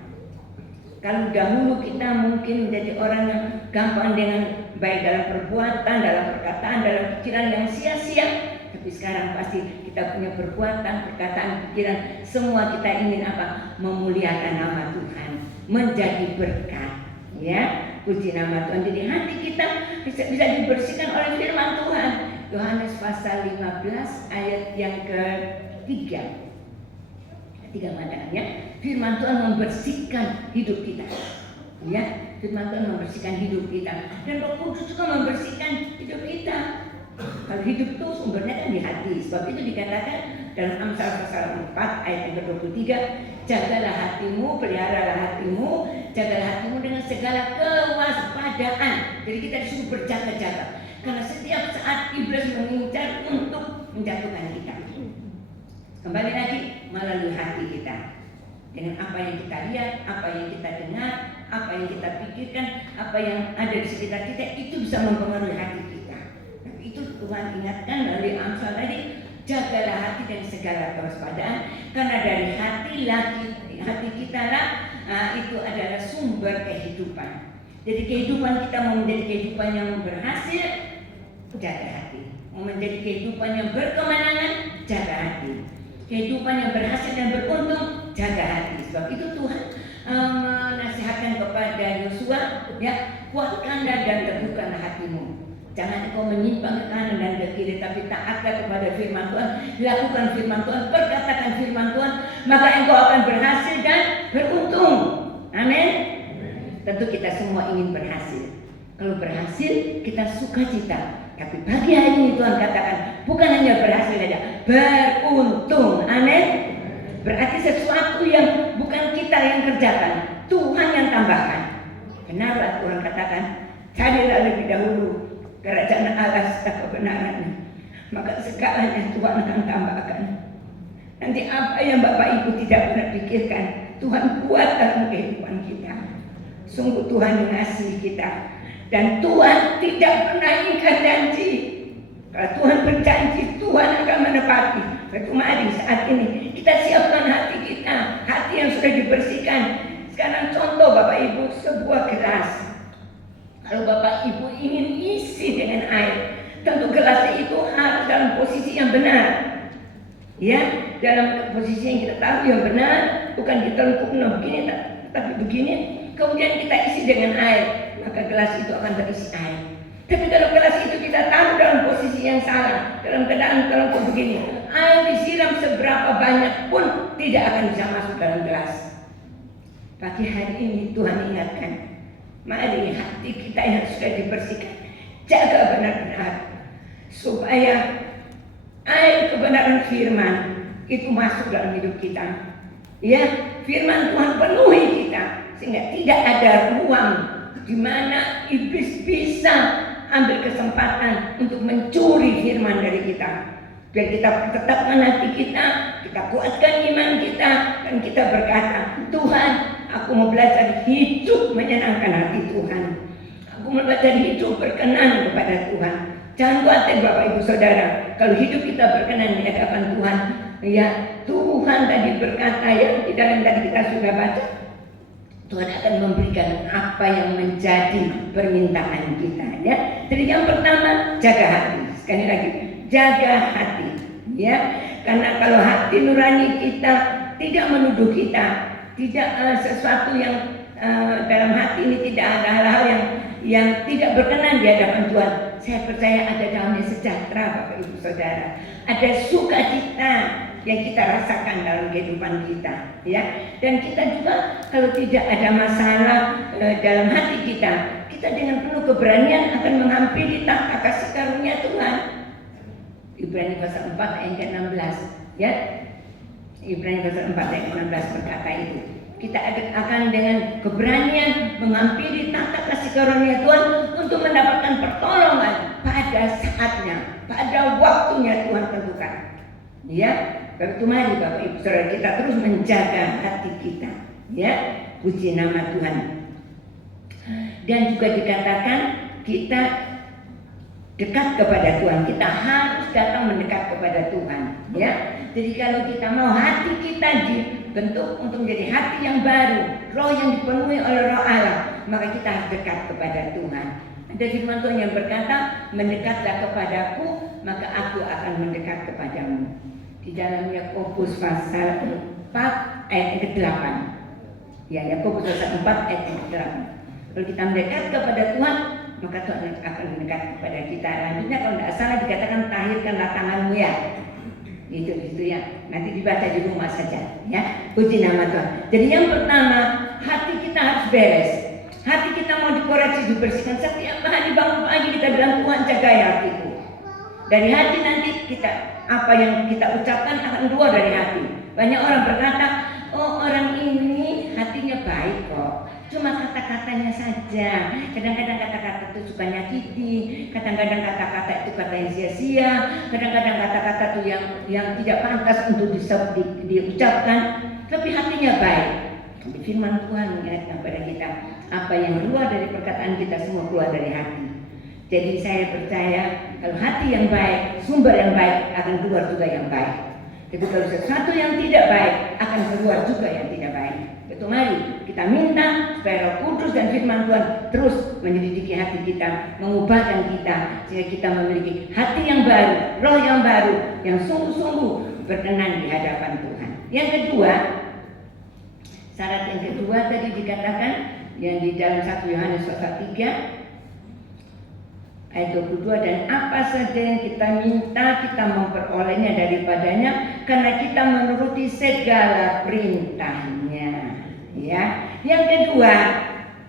Kalau dahulu kita mungkin menjadi orang yang gampang dengan baik dalam perbuatan, dalam perkataan, dalam pikiran yang sia-sia, tapi sekarang pasti kita punya perbuatan, perkataan, pikiran, semua kita ingin apa? Memuliakan nama Tuhan, menjadi berkat. Ya, puji nama Tuhan. Jadi hati kita bisa dibersihkan oleh firman Tuhan. Yohanes pasal 15 ayat yang ketiga mengatakannya, firman Tuhan membersihkan hidup kita. Ya, firman Tuhan membersihkan hidup kita, dan Roh Kudus juga membersihkan hidup kita. Kalau hidup itu sumbernya kan di hati. Sebab itu dikatakan dalam Amsal pasal 4 ayat yang ke-23, jagalah hatimu, peliharalah hatimu, jagalah hatimu dengan segala kewaspadaan. Jadi kita disuruh berjaga-jaga, karena setiap saat iblis mengincar untuk menjatuhkan kita. Kembali lagi, melalui hati kita, dengan apa yang kita lihat, apa yang kita dengar, apa yang kita pikirkan, apa yang ada di sekitar kita, itu bisa mempengaruhi hati kita. Tapi itu Tuhan ingatkan melalui Amsal tadi, jagalah hati dari segala kewaspadaan, karena dari hati kita lah itu adalah sumber kehidupan. Jadi kehidupan kita mau menjadi kehidupan yang berhasil, jaga hati. Mau menjadi kehidupan yang berkemenangan, jaga hati. Kehidupan yang berhasil dan beruntung, jaga hati. Sebab itu Tuhan menasihatkan kepada Yosua, ya, kuatkanlah dan teguhkanlah hatimu. Jangan engkau menyimpang ke kanan dan ke kiri, tapi taatlah kepada firman Tuhan, lakukan firman Tuhan, perkatakan firman Tuhan, maka engkau akan berhasil dan beruntung. Amin. Tentu kita semua ingin berhasil. Kalau berhasil, kita sukacita. Tapi pagi hari ini Tuhan katakan, bukan hanya berhasil saja, beruntung. Amin. Berarti sesuatu yang bukan kita yang kerjakan, Tuhan yang tambahkan. Kenapa Tuhan katakan, carilah lebih dahulu kerajaan Allah serta kebenarannya, maka segalanya Tuhan akan tambahkan. Nanti apa yang Bapak Ibu tidak pernah pikirkan, Tuhan buat dalam kehidupan kita. Sungguh Tuhan mengasihi kita, dan Tuhan tidak pernah ingkar janji. Kalau Tuhan berjanji, Tuhan akan menepati. Mari saat ini kita siapkan hati kita, hati yang sudah dibersihkan. Sekarang contoh Bapak Ibu, sebuah gelas. Kalau Bapak Ibu ingin isi dengan air, tentu gelasnya itu harus dalam posisi yang benar. Ya, dalam posisi yang kita tahu yang benar, bukan ditelungkup begini, tapi begini. Kemudian kita isi dengan air, maka gelas itu akan terisi air. Tapi kalau gelas itu kita taruh dalam posisi yang salah, dalam keadaan telungkup begini, air disiram seberapa banyak pun tidak akan bisa masuk dalam gelas. Pagi hari ini Tuhan ingatkan, mari hati kita yang sudah dibersihkan, jaga benar-benar, supaya air kebenaran firman itu masuk dalam hidup kita. Ya, firman Tuhan penuhi kita, sehingga tidak ada ruang di mana iblis bisa ambil kesempatan untuk mencuri firman dari kita. Biar kita tetapkan hati kita kuatkan iman kita, dan kita berkata, Tuhan, aku mau belajar hidup menyenangkan hati Tuhan. Aku mau belajar hidup berkenan kepada Tuhan. Jangan khawatir Bapak Ibu Saudara, kalau hidup kita berkenan di hadapan Tuhan, ya Tuhan tadi berkata, ya di dalam tadi kita sudah baca, Tuhan akan memberikan apa yang menjadi permintaan kita. Ya, jadi yang pertama, jaga hati. Sekali lagi, jaga hati. Ya, karena kalau hati nurani kita tidak menuduh kita, tidak sesuatu yang dalam hati ini tidak ada hal-hal yang tidak berkenan di hadapan Tuhan, saya percaya ada damai sejahtera Bapak Ibu Saudara, ada sukacita yang kita rasakan dalam kehidupan kita, ya. Dan kita juga kalau tidak ada masalah dalam hati kita dengan penuh keberanian akan menghampiri tahta kasih karunia Tuhan. Ibrani pasal 4 ayat 16, ya. Ibrani pasal 4 ayat 16 berkata itu. Kita akan dengan keberanian menghampiri tahta kasih karunia Tuhan untuk mendapatkan pertolongan pada saatnya, pada waktunya Tuhan tentukan. Ya, begitu mari Bapak Ibu Saudara kita terus menjaga hati kita. Ya, puji nama Tuhan. Dan juga dikatakan kita dekat kepada Tuhan. Kita harus datang mendekat kepada Tuhan. Ya, jadi kalau kita mau hati kita dibentuk untuk menjadi hati yang baru, roh yang dipenuhi oleh Roh Allah, maka kita harus dekat kepada Tuhan. Ada firman Tuhan yang berkata, mendekatlah kepadaku, maka aku akan mendekat kepadamu. di dalam Yakobus pasal 4 ayat yang ke-8. Ya, Yakobus pasal 4 ayat yang ke-8. Kalau kita mendekat kepada Tuhan, maka Tuhan akan mendekat kepada kita. Lanjutnya kalau tidak salah dikatakan tahirkanlah tanganmu ya. Itu ya. Nanti dibaca di rumah saja ya. Puji nama Tuhan. Jadi yang pertama, hati kita harus beres. Hati kita mau dikoreksi, dibersihkan. Setiap hari bangun pagi kita bilang, Tuhan jagai hatiku. Dari hati nanti kita, apa yang kita ucapkan akan keluar dari hati. Banyak orang berkata, oh orang ini hatinya baik kok, cuma kata-katanya saja. Kadang-kadang kata-kata itu suka nyakiti, kadang-kadang kata-kata itu kata yang sia-sia, kadang-kadang kata-kata itu yang tidak pantas untuk diucapkan, tapi hatinya baik. Firman Tuhan mengingatkan kepada kita, apa yang keluar dari perkataan kita semua keluar dari hati. Jadi saya percaya kalau hati yang baik, sumber yang baik akan keluar juga yang baik. Tapi kalau sesuatu yang tidak baik akan keluar juga yang tidak baik. Betul, mari kita minta supaya Roh Kudus dan firman Tuhan terus menyelidiki hati kita, mengubahkan kita sehingga kita memiliki hati yang baru, roh yang baru, yang sungguh-sungguh berkenan di hadapan Tuhan. Yang kedua, syarat yang kedua tadi dikatakan yang di dalam 1 Yohanes pasal 3 ayat 22, dan apa saja yang kita minta kita memperolehnya daripadanya karena kita menuruti segala perintahnya. Ya. Yang kedua,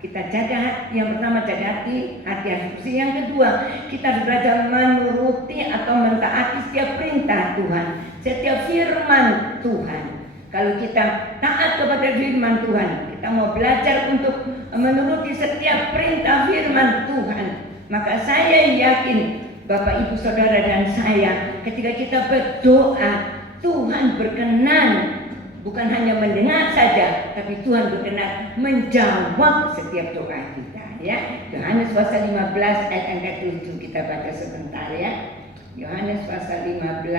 kita jaga, yang pertama jaga hati harus bersih. Yang kedua, kita harus belajar menuruti atau mentaati setiap perintah Tuhan, setiap firman Tuhan. Kalau kita taat kepada firman Tuhan, kita mau belajar untuk menuruti setiap perintah firman Tuhan, maka saya yakin Bapak Ibu Saudara dan saya, ketika kita berdoa, Tuhan berkenan bukan hanya mendengar saja, tapi Tuhan berkenan menjawab setiap doa kita ya. Yohanes pasal 15 ayat yang ke-7 kita baca sebentar ya. Yohanes pasal 15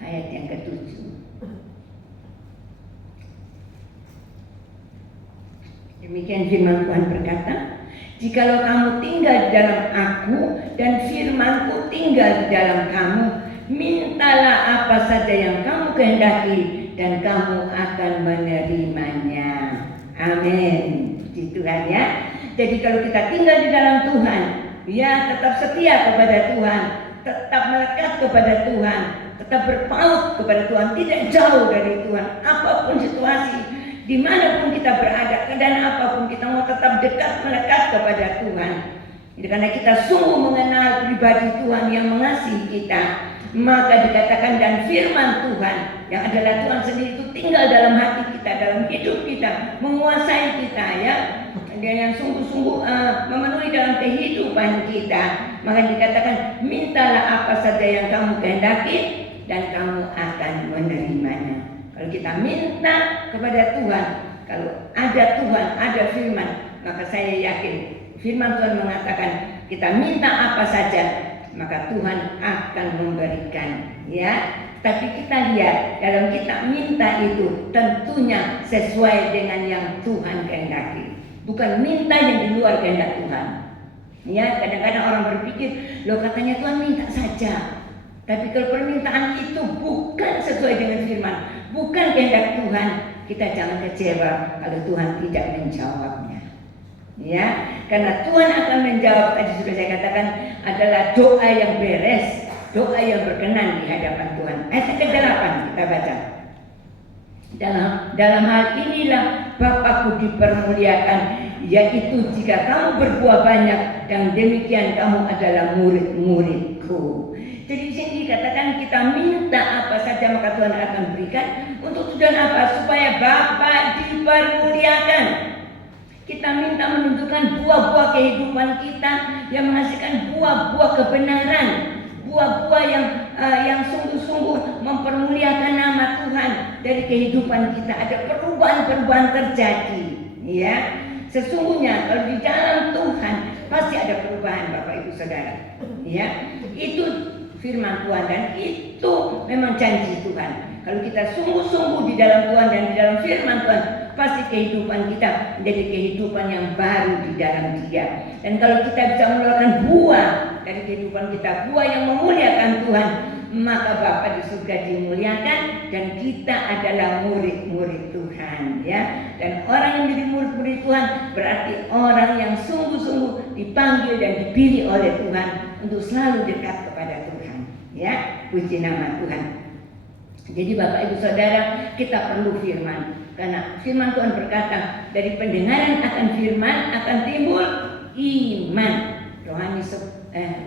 ayat yang ke-7. Demikian firman Tuhan berkata, jikalau kamu tinggal di dalam aku dan firmanku tinggal di dalam kamu, mintalah apa saja yang kamu kehendaki dan kamu akan menerimanya. Amin. Puji Tuhan ya. Jadi kalau kita tinggal di dalam Tuhan, ya tetap setia kepada Tuhan, tetap melekat kepada Tuhan, tetap berpaut kepada Tuhan, tidak jauh dari Tuhan. Apapun situasi, dimanapun kita berada, dan apapun kita mau tetap dekat melekat kepada Tuhan. Karena kita sungguh mengenal pribadi Tuhan yang mengasihi kita, maka dikatakan dan firman Tuhan yang adalah Tuhan sendiri itu tinggal dalam hati kita, dalam hidup kita, menguasai kita ya. Dia yang sungguh-sungguh memenuhi dalam kehidupan kita. Maka dikatakan mintalah apa saja yang kamu kehendaki dan kamu akan menerimanya. Kalau kita minta kepada Tuhan, kalau ada Tuhan, ada firman, maka saya yakin firman Tuhan mengatakan kita minta apa saja, maka Tuhan akan memberikan ya. Tapi kita lihat dalam kita minta itu tentunya sesuai dengan yang Tuhan kehendaki, bukan minta yang di luar kehendak Tuhan. Ya, kadang-kadang orang berpikir, loh katanya Tuhan minta saja. Tapi kalau permintaan itu bukan sesuai dengan firman, bukan kehendak Tuhan, kita jangan kecewa kalau Tuhan tidak menjawabnya. Ya, karena Tuhan akan menjawab, tadi sudah saya katakan, adalah doa yang beres, doa yang berkenan di hadapan Tuhan. Ayat ke-8 kita baca. Dalam hal inilah Bapakku dipermuliakan, yaitu jika kamu berbuah banyak, dan demikian kamu adalah murid-muridku. Jadi di sini dikatakan kita minta apa saja maka Tuhan akan berikan. Untuk tujuan apa? Supaya Bapa dipermuliakan. Kita minta menunjukkan buah-buah kehidupan kita yang menghasilkan buah-buah kebenaran, buah-buah yang sungguh-sungguh mempermuliakan nama Tuhan dari kehidupan kita. Ada perubahan-perubahan terjadi, ya. Sesungguhnya kalau di dalam Tuhan pasti ada perubahan, Bapak Ibu Saudara. Ya, itu firman Tuhan dan itu memang janji Tuhan. Kalau kita sungguh-sungguh di dalam Tuhan dan di dalam firman Tuhan, pasti kehidupan kita menjadi kehidupan yang baru di dalam Dia. Dan kalau kita bisa mengeluarkan buah dari kehidupan kita, buah yang memuliakan Tuhan, maka Bapa di surga dimuliakan dan kita adalah murid-murid Tuhan, ya. Dan orang yang menjadi murid-murid Tuhan berarti orang yang sungguh-sungguh dipanggil dan dipilih oleh Tuhan untuk selalu dekat kepada Tuhan, ya. Puji nama Tuhan. Jadi Bapak Ibu Saudara, kita perlu firman, karena firman Tuhan berkata dari pendengaran akan firman akan timbul iman.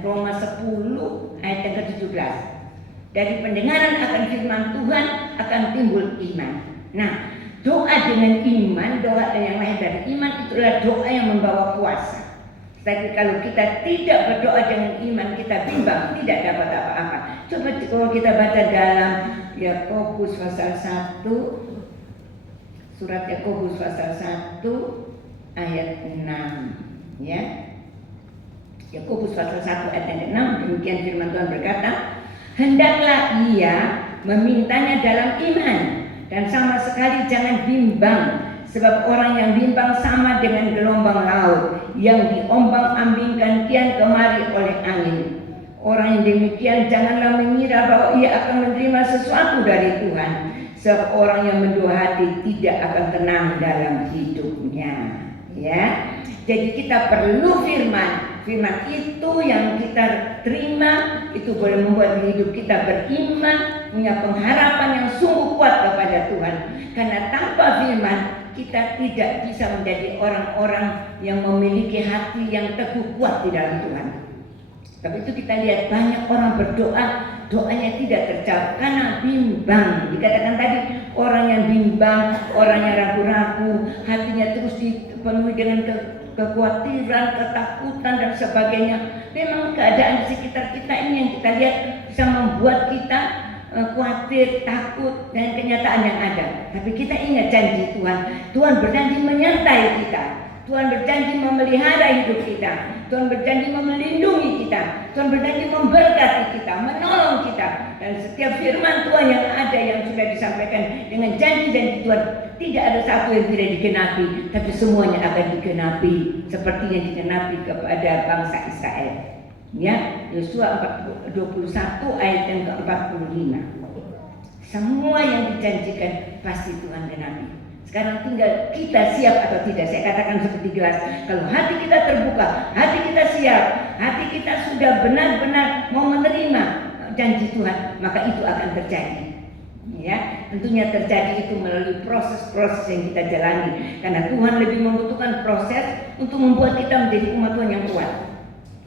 Roma 10 ayat yang ke-17. Dari pendengaran akan firman Tuhan akan timbul iman. Nah, doa dengan iman, doa yang lahir dari iman itulah doa yang membawa kuasa. Tapi kalau kita tidak berdoa dengan iman, kita bimbang, tidak dapat apa-apa. Coba kalau kita baca dalam Yakobus pasal 1, surat Yakobus pasal 1 ayat 6, ya. Yakobus pasal 1 ayat yang 6, demikian firman Tuhan berkata, hendaklah ia memintanya dalam iman dan sama sekali jangan bimbang, sebab orang yang bimbang sama dengan gelombang laut yang diombang-ambingkan kian kemari oleh angin. Orang yang demikian janganlah mengira bahwa ia akan menerima sesuatu dari Tuhan, sebab orang yang mendua hati tidak akan tenang dalam hidupnya, ya. Jadi kita perlu firman. Firman itu yang kita terima, itu boleh membuat hidup kita beriman, punya pengharapan yang sungguh kuat kepada Tuhan. Karena tanpa firman, kita tidak bisa menjadi orang-orang yang memiliki hati yang teguh kuat di dalam Tuhan. Tapi itu kita lihat banyak orang berdoa, doanya tidak terjawab karena bimbang. Dikatakan tadi, orang yang bimbang, orang yang ragu-ragu, hatinya terus dipenuhi dengan kekhawatiran, ketakutan dan sebagainya. Memang keadaan di sekitar kita ini yang kita lihat bisa membuat kita khawatir, takut dengan kenyataan yang ada. Tapi kita ingat janji Tuhan. Tuhan berjanji menyertai kita. Tuhan berjanji memelihara hidup kita. Tuhan berjanji melindungi kita. Tuhan berjanji memberkati kita, menolong kita. Dan setiap firman Tuhan yang ada yang sudah disampaikan dengan janji-janji Tuhan, tidak ada satu yang tidak digenapi, tapi semuanya akan digenapi seperti yang digenapi kepada bangsa Israel. Ya, Yosua 21 ayat yang ke-45. Semua yang dijanjikan pasti Tuhan genapi. Sekarang tinggal kita siap atau tidak. Saya katakan seperti gelas, kalau hati kita terbuka, hati kita siap, hati kita sudah benar-benar mau menerima janji Tuhan, maka itu akan terjadi. Ya, tentunya terjadi itu melalui proses-proses yang kita jalani. Karena Tuhan lebih membutuhkan proses untuk membuat kita menjadi umat Tuhan yang kuat.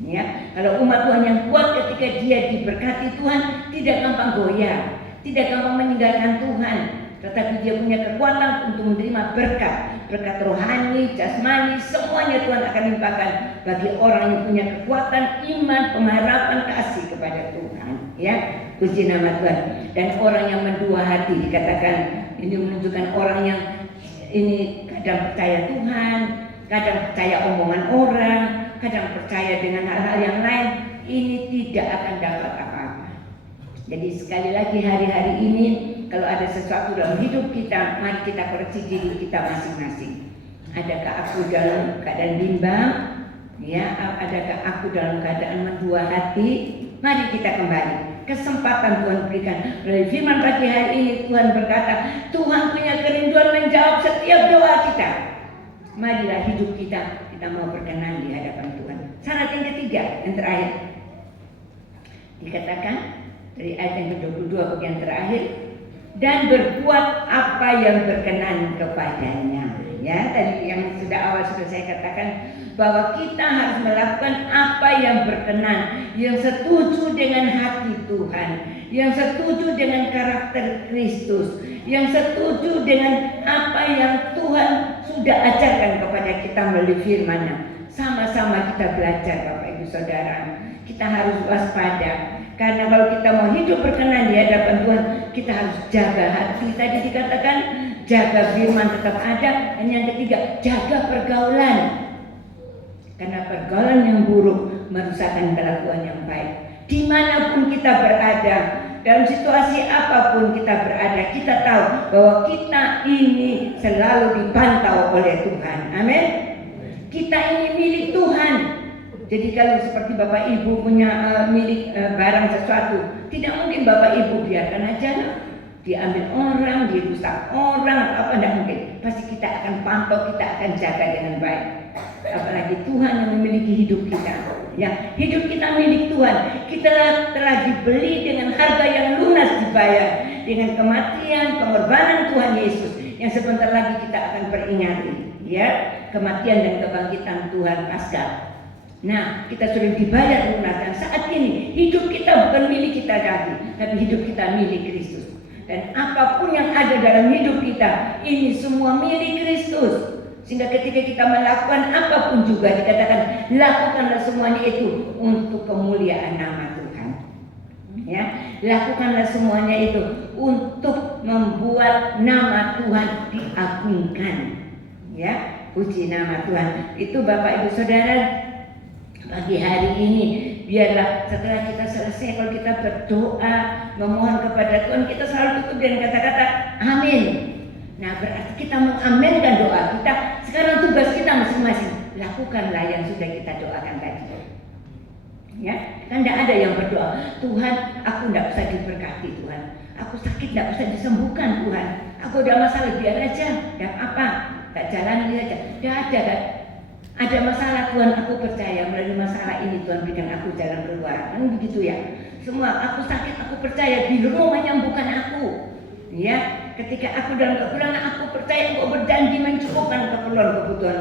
Ya, kalau umat Tuhan yang kuat ketika dia diberkati Tuhan, tidak gampang goyah, tidak gampang meninggalkan Tuhan. Tetapi dia punya kekuatan untuk menerima berkat rohani, jasmani, semuanya Tuhan akan limpahkan bagi orang yang punya kekuatan iman, pengharapan, kasih kepada Tuhan. Ya, puji nama Tuhan. Dan orang yang mendua hati, dikatakan ini menunjukkan orang yang ini kadang percaya Tuhan, kadang percaya omongan orang, kadang percaya dengan hal-hal yang lain. Ini tidak akan dapat apa-apa. Jadi sekali lagi hari-hari ini, kalau ada sesuatu dalam hidup kita, mari kita koreksi diri kita masing-masing. Adakah aku dalam keadaan bimbang? Ya, adakah aku dalam keadaan mendua hati? Mari kita kembali. Kesempatan Tuhan berikan. Melalui firman pagi hari ini Tuhan berkata, Tuhan punya kerinduan menjawab setiap doa kita. Marilah hidup kita mau berkenan di hadapan Tuhan. Syarat yang ketiga, yang terakhir, dikatakan dari ayat yang ke-22 bagian terakhir, dan berbuat apa yang berkenan kepadanya. Ya, tadi yang awal sudah saya katakan bahwa kita harus melakukan apa yang berkenan, yang setuju dengan hati Tuhan, yang setuju dengan karakter Kristus, yang setuju dengan apa yang Tuhan sudah ajarkan kepada kita melalui firman-Nya. Sama-sama kita belajar, Bapak Ibu Saudara. Kita harus waspada. Karena kalau kita mau hidup berkenan di hadapan Tuhan, kita harus jaga hati. Tadi dikatakan jaga firman tetap ada. Dan yang ketiga, jaga pergaulan. Karena pergaulan yang buruk merusakkan kelakuan yang baik. Dimanapun kita berada, dalam situasi apapun kita berada, kita tahu bahwa kita ini selalu dipantau oleh Tuhan. Amin. Kita ini milik Tuhan. Jadi kalau seperti Bapak Ibu punya milik barang sesuatu, Tidak mungkin Bapak Ibu biarkan aja diambil orang, dirusak orang, apa tidak mungkin. Pasti kita akan pantau, kita akan jaga dengan baik. Apalagi Tuhan yang memiliki hidup kita. Ya, hidup kita milik Tuhan. Kita telah dibeli dengan harga yang lunas dibayar, dengan kematian, pengorbanan Tuhan Yesus yang sebentar lagi kita akan peringati. Ya, kematian dan kebangkitan Tuhan Paskah. Nah, kita sudah dibayar lunas dan saat ini hidup kita bukan milik kita lagi, tapi hidup kita milik Kristus. Dan apapun yang ada dalam hidup kita, ini semua milik Kristus. Sehingga ketika kita melakukan apapun juga dikatakan lakukanlah semuanya itu untuk kemuliaan nama Tuhan. Ya, lakukanlah semuanya itu untuk membuat nama Tuhan diagungkan. Ya, puji nama Tuhan. Itu Bapak Ibu Saudara, pagi hari ini biarlah setelah kita selesai, kalau kita berdoa memohon kepada Tuhan, kita selalu tutup dengan kata-kata amin. Nah, berarti kita mengaminkan doa kita. Sekarang tugas kita masing-masing, lakukanlah yang sudah kita doakan tadi. Ya, kan tidak ada yang berdoa, Tuhan aku tidak usah diberkati, Tuhan aku sakit tidak usah disembuhkan, Tuhan aku ada masalah biar aja, tidak apa, tak jalani aja. Tidak ada kan? Ada masalah, Tuhan aku percaya melalui masalah ini Tuhan berikan aku jalan keluar. Kan begitu ya. Semua aku sakit aku percaya Biro menyembuhkan aku. Ya, ketika aku dalam kekurangan aku percaya Engkau berjanji mencukupkan keperluan kebutuhan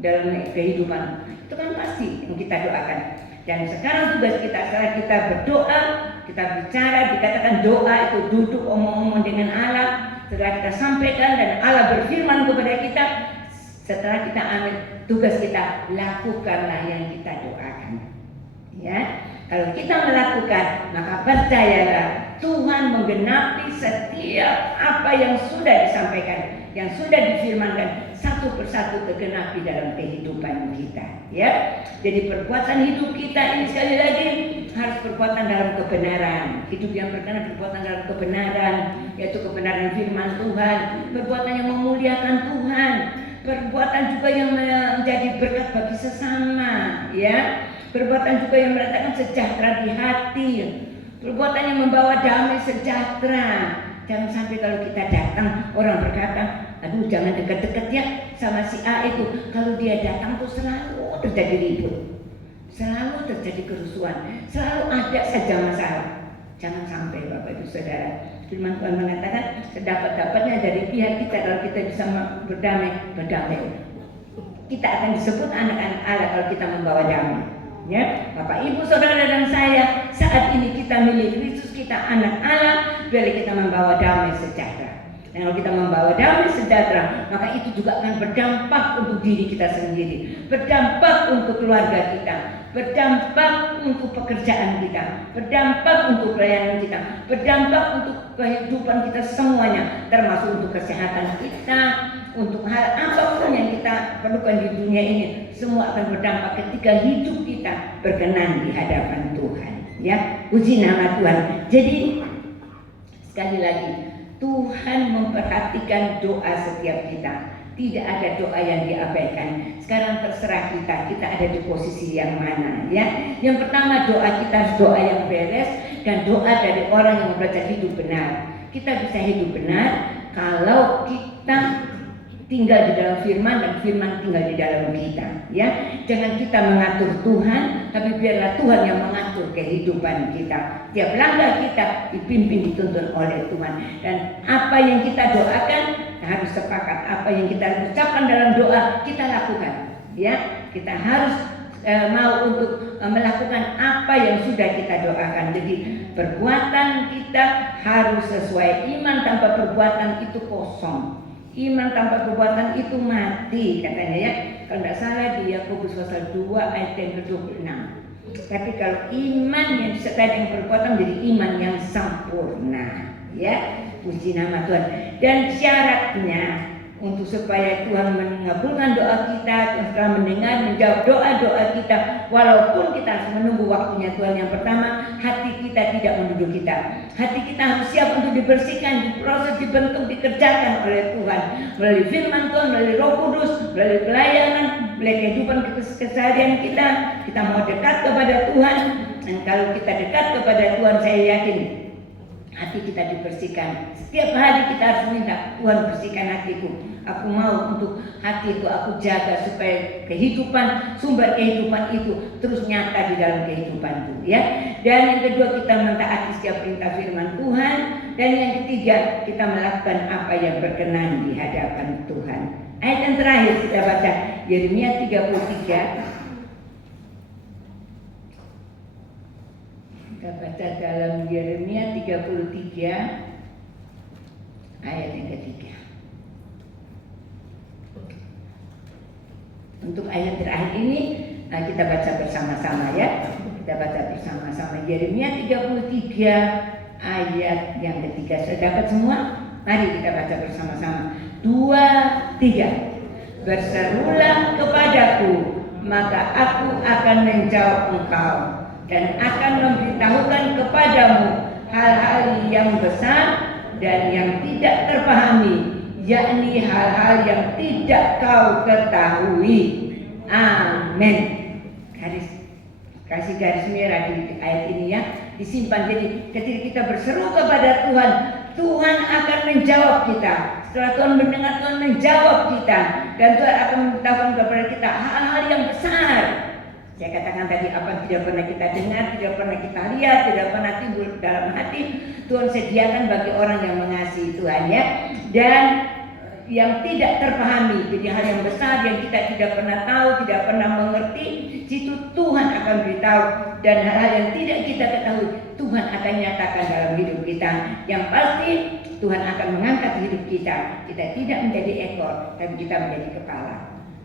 dalam kehidupan. Itu kan pasti yang kita doakan. Dan sekarang tugas kita setelah kita berdoa, kita bicara, dikatakan doa itu duduk omong-omong dengan Allah. Setelah kita sampaikan dan Allah berfirman kepada kita, setelah kita ambil tugas kita, lakukanlah yang kita doakan. Ya, kalau kita melakukan, maka percayalah Tuhan menggenapi setiap apa yang sudah disampaikan, yang sudah difirmankan, satu persatu tergenapi dalam kehidupan kita. Ya, jadi perbuatan hidup kita ini sekali lagi harus perbuatan dalam kebenaran. Hidup yang berkenan perbuatan dalam kebenaran, yaitu kebenaran firman Tuhan, perbuatan yang memuliakan Tuhan. Perbuatan juga yang menjadi berkat bagi sesama, ya. Perbuatan juga yang mendatangkan sejahtera di hati. Perbuatan yang membawa damai sejahtera. Jangan sampai kalau kita datang orang berkata, aduh jangan dekat-dekat ya sama si A itu. Kalau dia datang tuh selalu terjadi ribut, selalu terjadi kerusuhan, selalu ada saja masalah. Jangan sampai Bapak Ibu Saudara. Firman Tuhan mengatakan sedapat-dapatnya dari pihak kita kalau kita bisa berdamai. Kita akan disebut anak-anak Allah kalau kita membawa damai. Ya, Bapak Ibu Saudara dan saya, saat ini kita milik Kristus, kita anak Allah, biar kita membawa damai sejahtera. Dan kalau kita membawa damai sejahtera, maka itu juga akan berdampak untuk diri kita sendiri, berdampak untuk keluarga kita, berdampak untuk pekerjaan kita, berdampak untuk pelayanan kita, berdampak untuk kehidupan kita semuanya, termasuk untuk kesehatan kita, untuk hal apapun yang kita perlukan di dunia ini, semua akan berdampak ketika hidup kita berkenan di hadapan Tuhan. Ya, puji nama Tuhan. Jadi sekali lagi, Tuhan memperhatikan doa setiap kita. Tidak ada doa yang diabaikan. Sekarang terserah kita ada di posisi yang mana, ya. Yang pertama, doa kita harus doa yang beres dan doa dari orang yang belajar hidup benar. Kita bisa hidup benar kalau kita tinggal di dalam firman dan firman tinggal di dalam kita, ya. Jangan kita mengatur Tuhan, tapi biarlah Tuhan yang mengatur kehidupan kita. Tiap langkah kita dipimpin, dituntun oleh Tuhan. Dan apa yang kita doakan harus sepakat. Apa yang kita ucapkan dalam doa kita lakukan, ya. Kita harus mau untuk melakukan apa yang sudah kita doakan. Jadi perbuatan kita harus sesuai. Iman tanpa perbuatan itu kosong. Iman tanpa perbuatan itu mati, katanya, ya. Kalau tidak salah di Yakobus pasal 2 ayat yang ke-26. Tapi kalau iman yang disertai dengan perbuatan menjadi iman yang sempurna, ya. Puji nama Tuhan. Dan syaratnya untuk supaya Tuhan mengabulkan doa kita, setelah mendengar menjawab doa-doa kita, walaupun kita harus menunggu waktunya Tuhan. Yang pertama, hati kita tidak menuduh kita. Hati kita harus siap untuk dibersihkan, diproses, dibentuk, dikerjakan oleh Tuhan melalui firman Tuhan, melalui Roh Kudus, melalui pelayanan, melalui kehidupan keseharian kita. Kita mau dekat kepada Tuhan, Dan kalau kita dekat kepada Tuhan, saya yakin hati kita dibersihkan. Setiap hari kita harus minta, Tuhan bersihkan hatiku. Aku mau untuk hatiku aku jaga supaya kehidupan, sumber kehidupan itu terus nyata di dalam kehidupanku, ya. Dan yang kedua, kita mentaati setiap perintah firman Tuhan. Dan yang ketiga, kita melakukan apa yang berkenan di hadapan Tuhan. Ayat yang terakhir kita baca Yeremia 33. Kita baca dalam Yeremia 33 ayat yang ketiga. Untuk ayat terakhir ini kita baca bersama-sama, ya. Kita baca bersama-sama Yeremia 33 ayat yang ketiga. Sudah dapat semua? Mari kita baca bersama-sama. 2, 3. Berserulah kepadaku, maka aku akan menjawab engkau dan akan memberitahukan kepadamu hal-hal yang besar dan yang tidak terpahami, yakni hal-hal yang tidak kau ketahui. Amin. Kasih garis merah di ayat ini, ya, disimpan. Jadi ketika kita berseru kepada Tuhan, Tuhan akan menjawab kita. Setelah Tuhan mendengar, Tuhan menjawab kita, dan Tuhan akan memberitahukan kepada kita hal-hal yang besar. Saya katakan tadi, apa yang tidak pernah kita dengar, tidak pernah kita lihat, tidak pernah timbul dalam hati, Tuhan sediakan bagi orang yang mengasihi Tuhan, ya. Dan yang tidak terpahami, jadi hal yang besar yang kita tidak pernah tahu, tidak pernah mengerti, situ Tuhan akan beritahu. Dan hal-hal yang tidak kita ketahui, Tuhan akan nyatakan dalam hidup kita. Yang pasti Tuhan akan mengangkat hidup kita. Kita tidak menjadi ekor, tapi kita menjadi kepala.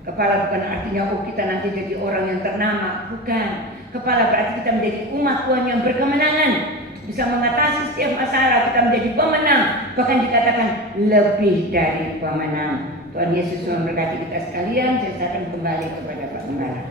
Kepala bukan artinya kita nanti jadi orang yang ternama, bukan. Kepala berarti kita menjadi umat Tuhan yang berkemenangan, bisa mengatasi setiap masalah, kita menjadi pemenang, bahkan dikatakan lebih dari pemenang. Tuhan Yesus memberkati kita sekalian. Saya akan kembali kepada Pak Gembala.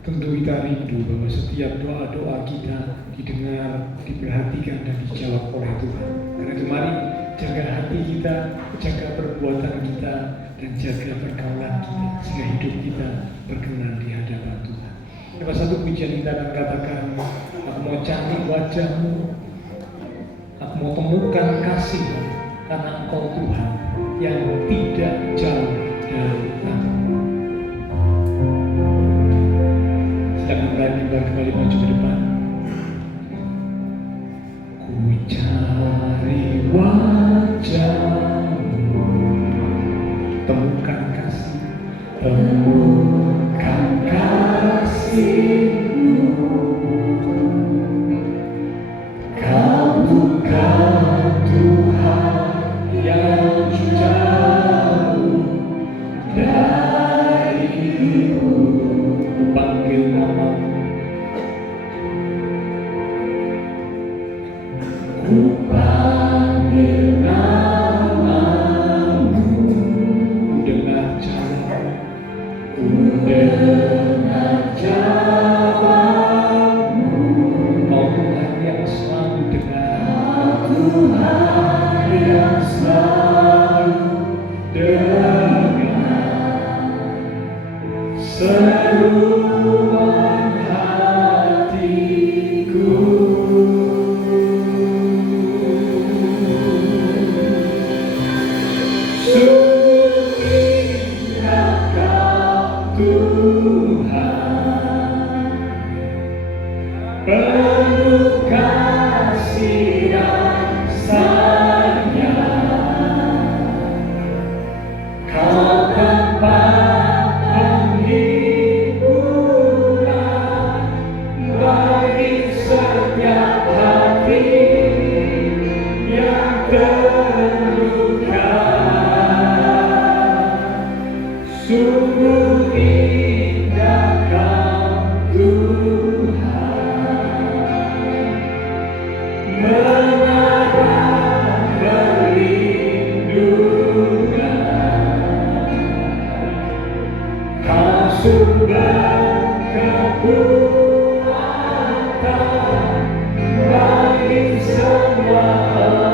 Tentu kita rindu bahwa setiap doa-doa kita didengar, diperhatikan, dan dijawab oleh Tuhan. Karena itu mari jaga hati kita, jaga perbuatan kita, dan jaga pergaulan kita, sehingga hidup kita berkenan di hadapan Tuhan. Ada satu pujian kita akan katakan, aku mau cari wajah-Mu, aku mau temukan kasih, karena Engkau Tuhan yang tidak jauh dari aku. Silakan berani kembali maju ke depan. Ku cari wajah-Mu, temukan kasih, temukan kasih-Mu. Kau bukan Tuhan yang jauh dariku. Ku panggil nama-Mu, ku panggil nama-Mu. Ku dengar jawab, ku dengar jawab-Mu. Kau Tuhan yang selalu dengar, Tuhan yang selalu dengar seruan hatiku. Sungguh indah Kau Tuhan, penuh kasih dan sayang. Kau tempat penghiburan bagi setiap hati yang terluka. Sungguh indah Kau Tuhan, mengarah perlindungan. Kau sumber kekuatan bagi semua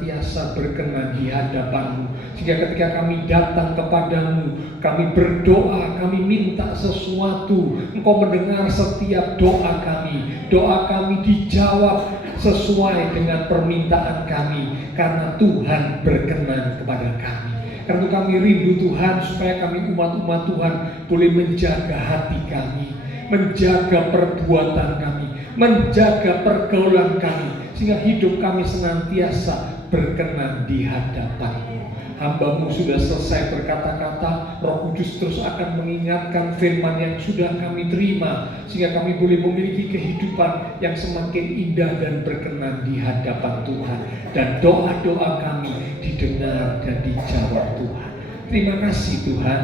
senantiasa berkenan di hadapan-Mu. Sehingga ketika kami datang kepadamu, kami berdoa, kami minta sesuatu, Engkau mendengar setiap doa kami. Doa kami dijawab sesuai dengan permintaan kami, karena Tuhan berkenan kepada kami. Karena kami rindu Tuhan, supaya kami umat-umat Tuhan boleh menjaga hati kami, menjaga perbuatan kami, menjaga pergaulan kami, sehingga hidup kami senantiasa berkenan di hadapan-Mu. Hamba-Mu sudah selesai berkata-kata, Roh Kudus terus akan mengingatkan firman yang sudah kami terima, sehingga kami boleh memiliki kehidupan yang semakin indah dan berkenan di hadapan Tuhan. Dan doa-doa kami didengar dan dijawab Tuhan. Terima kasih Tuhan.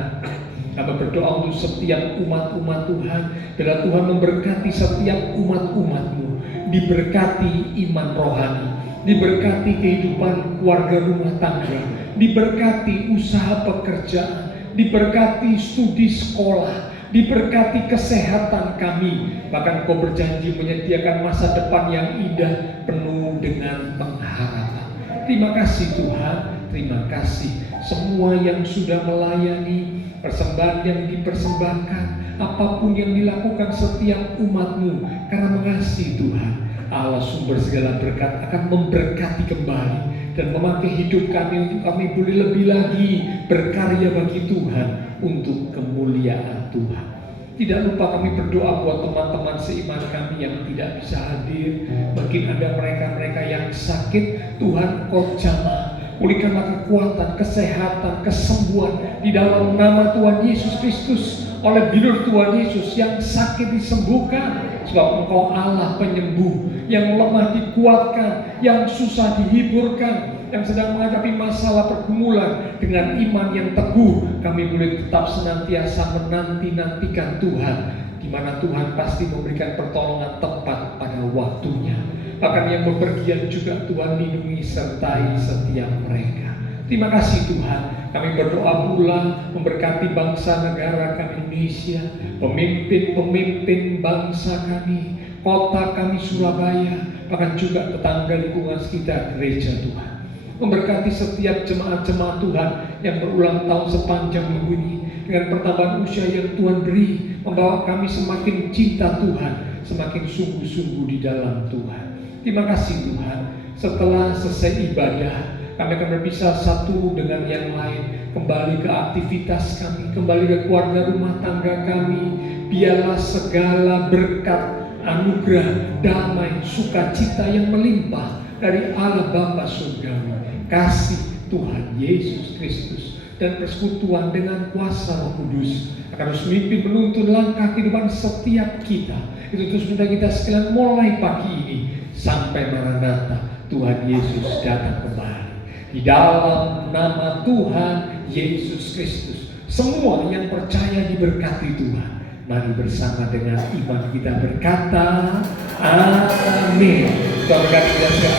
Hamba berdoa untuk setiap umat-umat Tuhan, bila Tuhan memberkati setiap umat-umat-Mu, diberkati iman rohani, diberkati kehidupan keluarga rumah tangga, diberkati usaha pekerjaan, diberkati studi sekolah, diberkati kesehatan kami. Bahkan Kau berjanji menyediakan masa depan yang indah penuh dengan pengharapan. Terima kasih Tuhan, terima kasih semua yang sudah melayani, persembahan yang dipersembahkan, apapun yang dilakukan setiap umat-Mu, karena mengasihi Tuhan. Allah sumber segala berkat akan memberkati kembali dan memakai hidup kami untuk kami boleh lebih lagi berkarya bagi Tuhan untuk kemuliaan Tuhan. Tidak lupa kami berdoa buat teman-teman seiman kami yang tidak bisa hadir. Mungkin ada mereka-mereka yang sakit, Tuhan Kau jamah. Pulihkanlah kekuatan, kesehatan, kesembuhan di dalam nama Tuhan Yesus Kristus. Oleh bilur Tuhan Yesus, yang sakit disembuhkan, sebab Engkau Allah penyembuh. Yang lemah dikuatkan, yang susah dihiburkan, yang sedang menghadapi masalah pergumulan, dengan iman yang teguh kami boleh tetap senantiasa menanti-nantikan Tuhan, di mana Tuhan pasti memberikan pertolongan tepat pada waktunya. Bahkan yang bepergian juga Tuhan lindungi sertai setiap mereka. Terima kasih Tuhan. Kami berdoa pula memberkati bangsa negara kami Indonesia, pemimpin-pemimpin bangsa kami, kota kami Surabaya, bahkan juga tetangga lingkungan sekitar gereja Tuhan. Memberkati setiap jemaat-jemaat Tuhan yang berulang tahun sepanjang minggu ini, dengan pertambahan usia yang Tuhan beri, membawa kami semakin cinta Tuhan, semakin sungguh-sungguh di dalam Tuhan. Terima kasih Tuhan. Setelah selesai ibadah, kami akan berpisah satu dengan yang lain, kembali ke aktivitas kami, kembali ke keluarga rumah tangga kami. Biarlah segala berkat, anugerah, damai, sukacita yang melimpah dari Allah Bapa surgawi, kasih Tuhan Yesus Kristus, dan persekutuan dengan kuasa Roh Kudus akan terus memimpin menuntun langkah kehidupan setiap kita. Itu terus minta kita sekalian mulai pagi ini sampai Maranatha Tuhan Yesus datang kembali. Di dalam nama Tuhan Yesus Kristus, semua yang percaya diberkati Tuhan. Mari bersama dengan iman kita berkata, Amin. Tuhan berkati kita.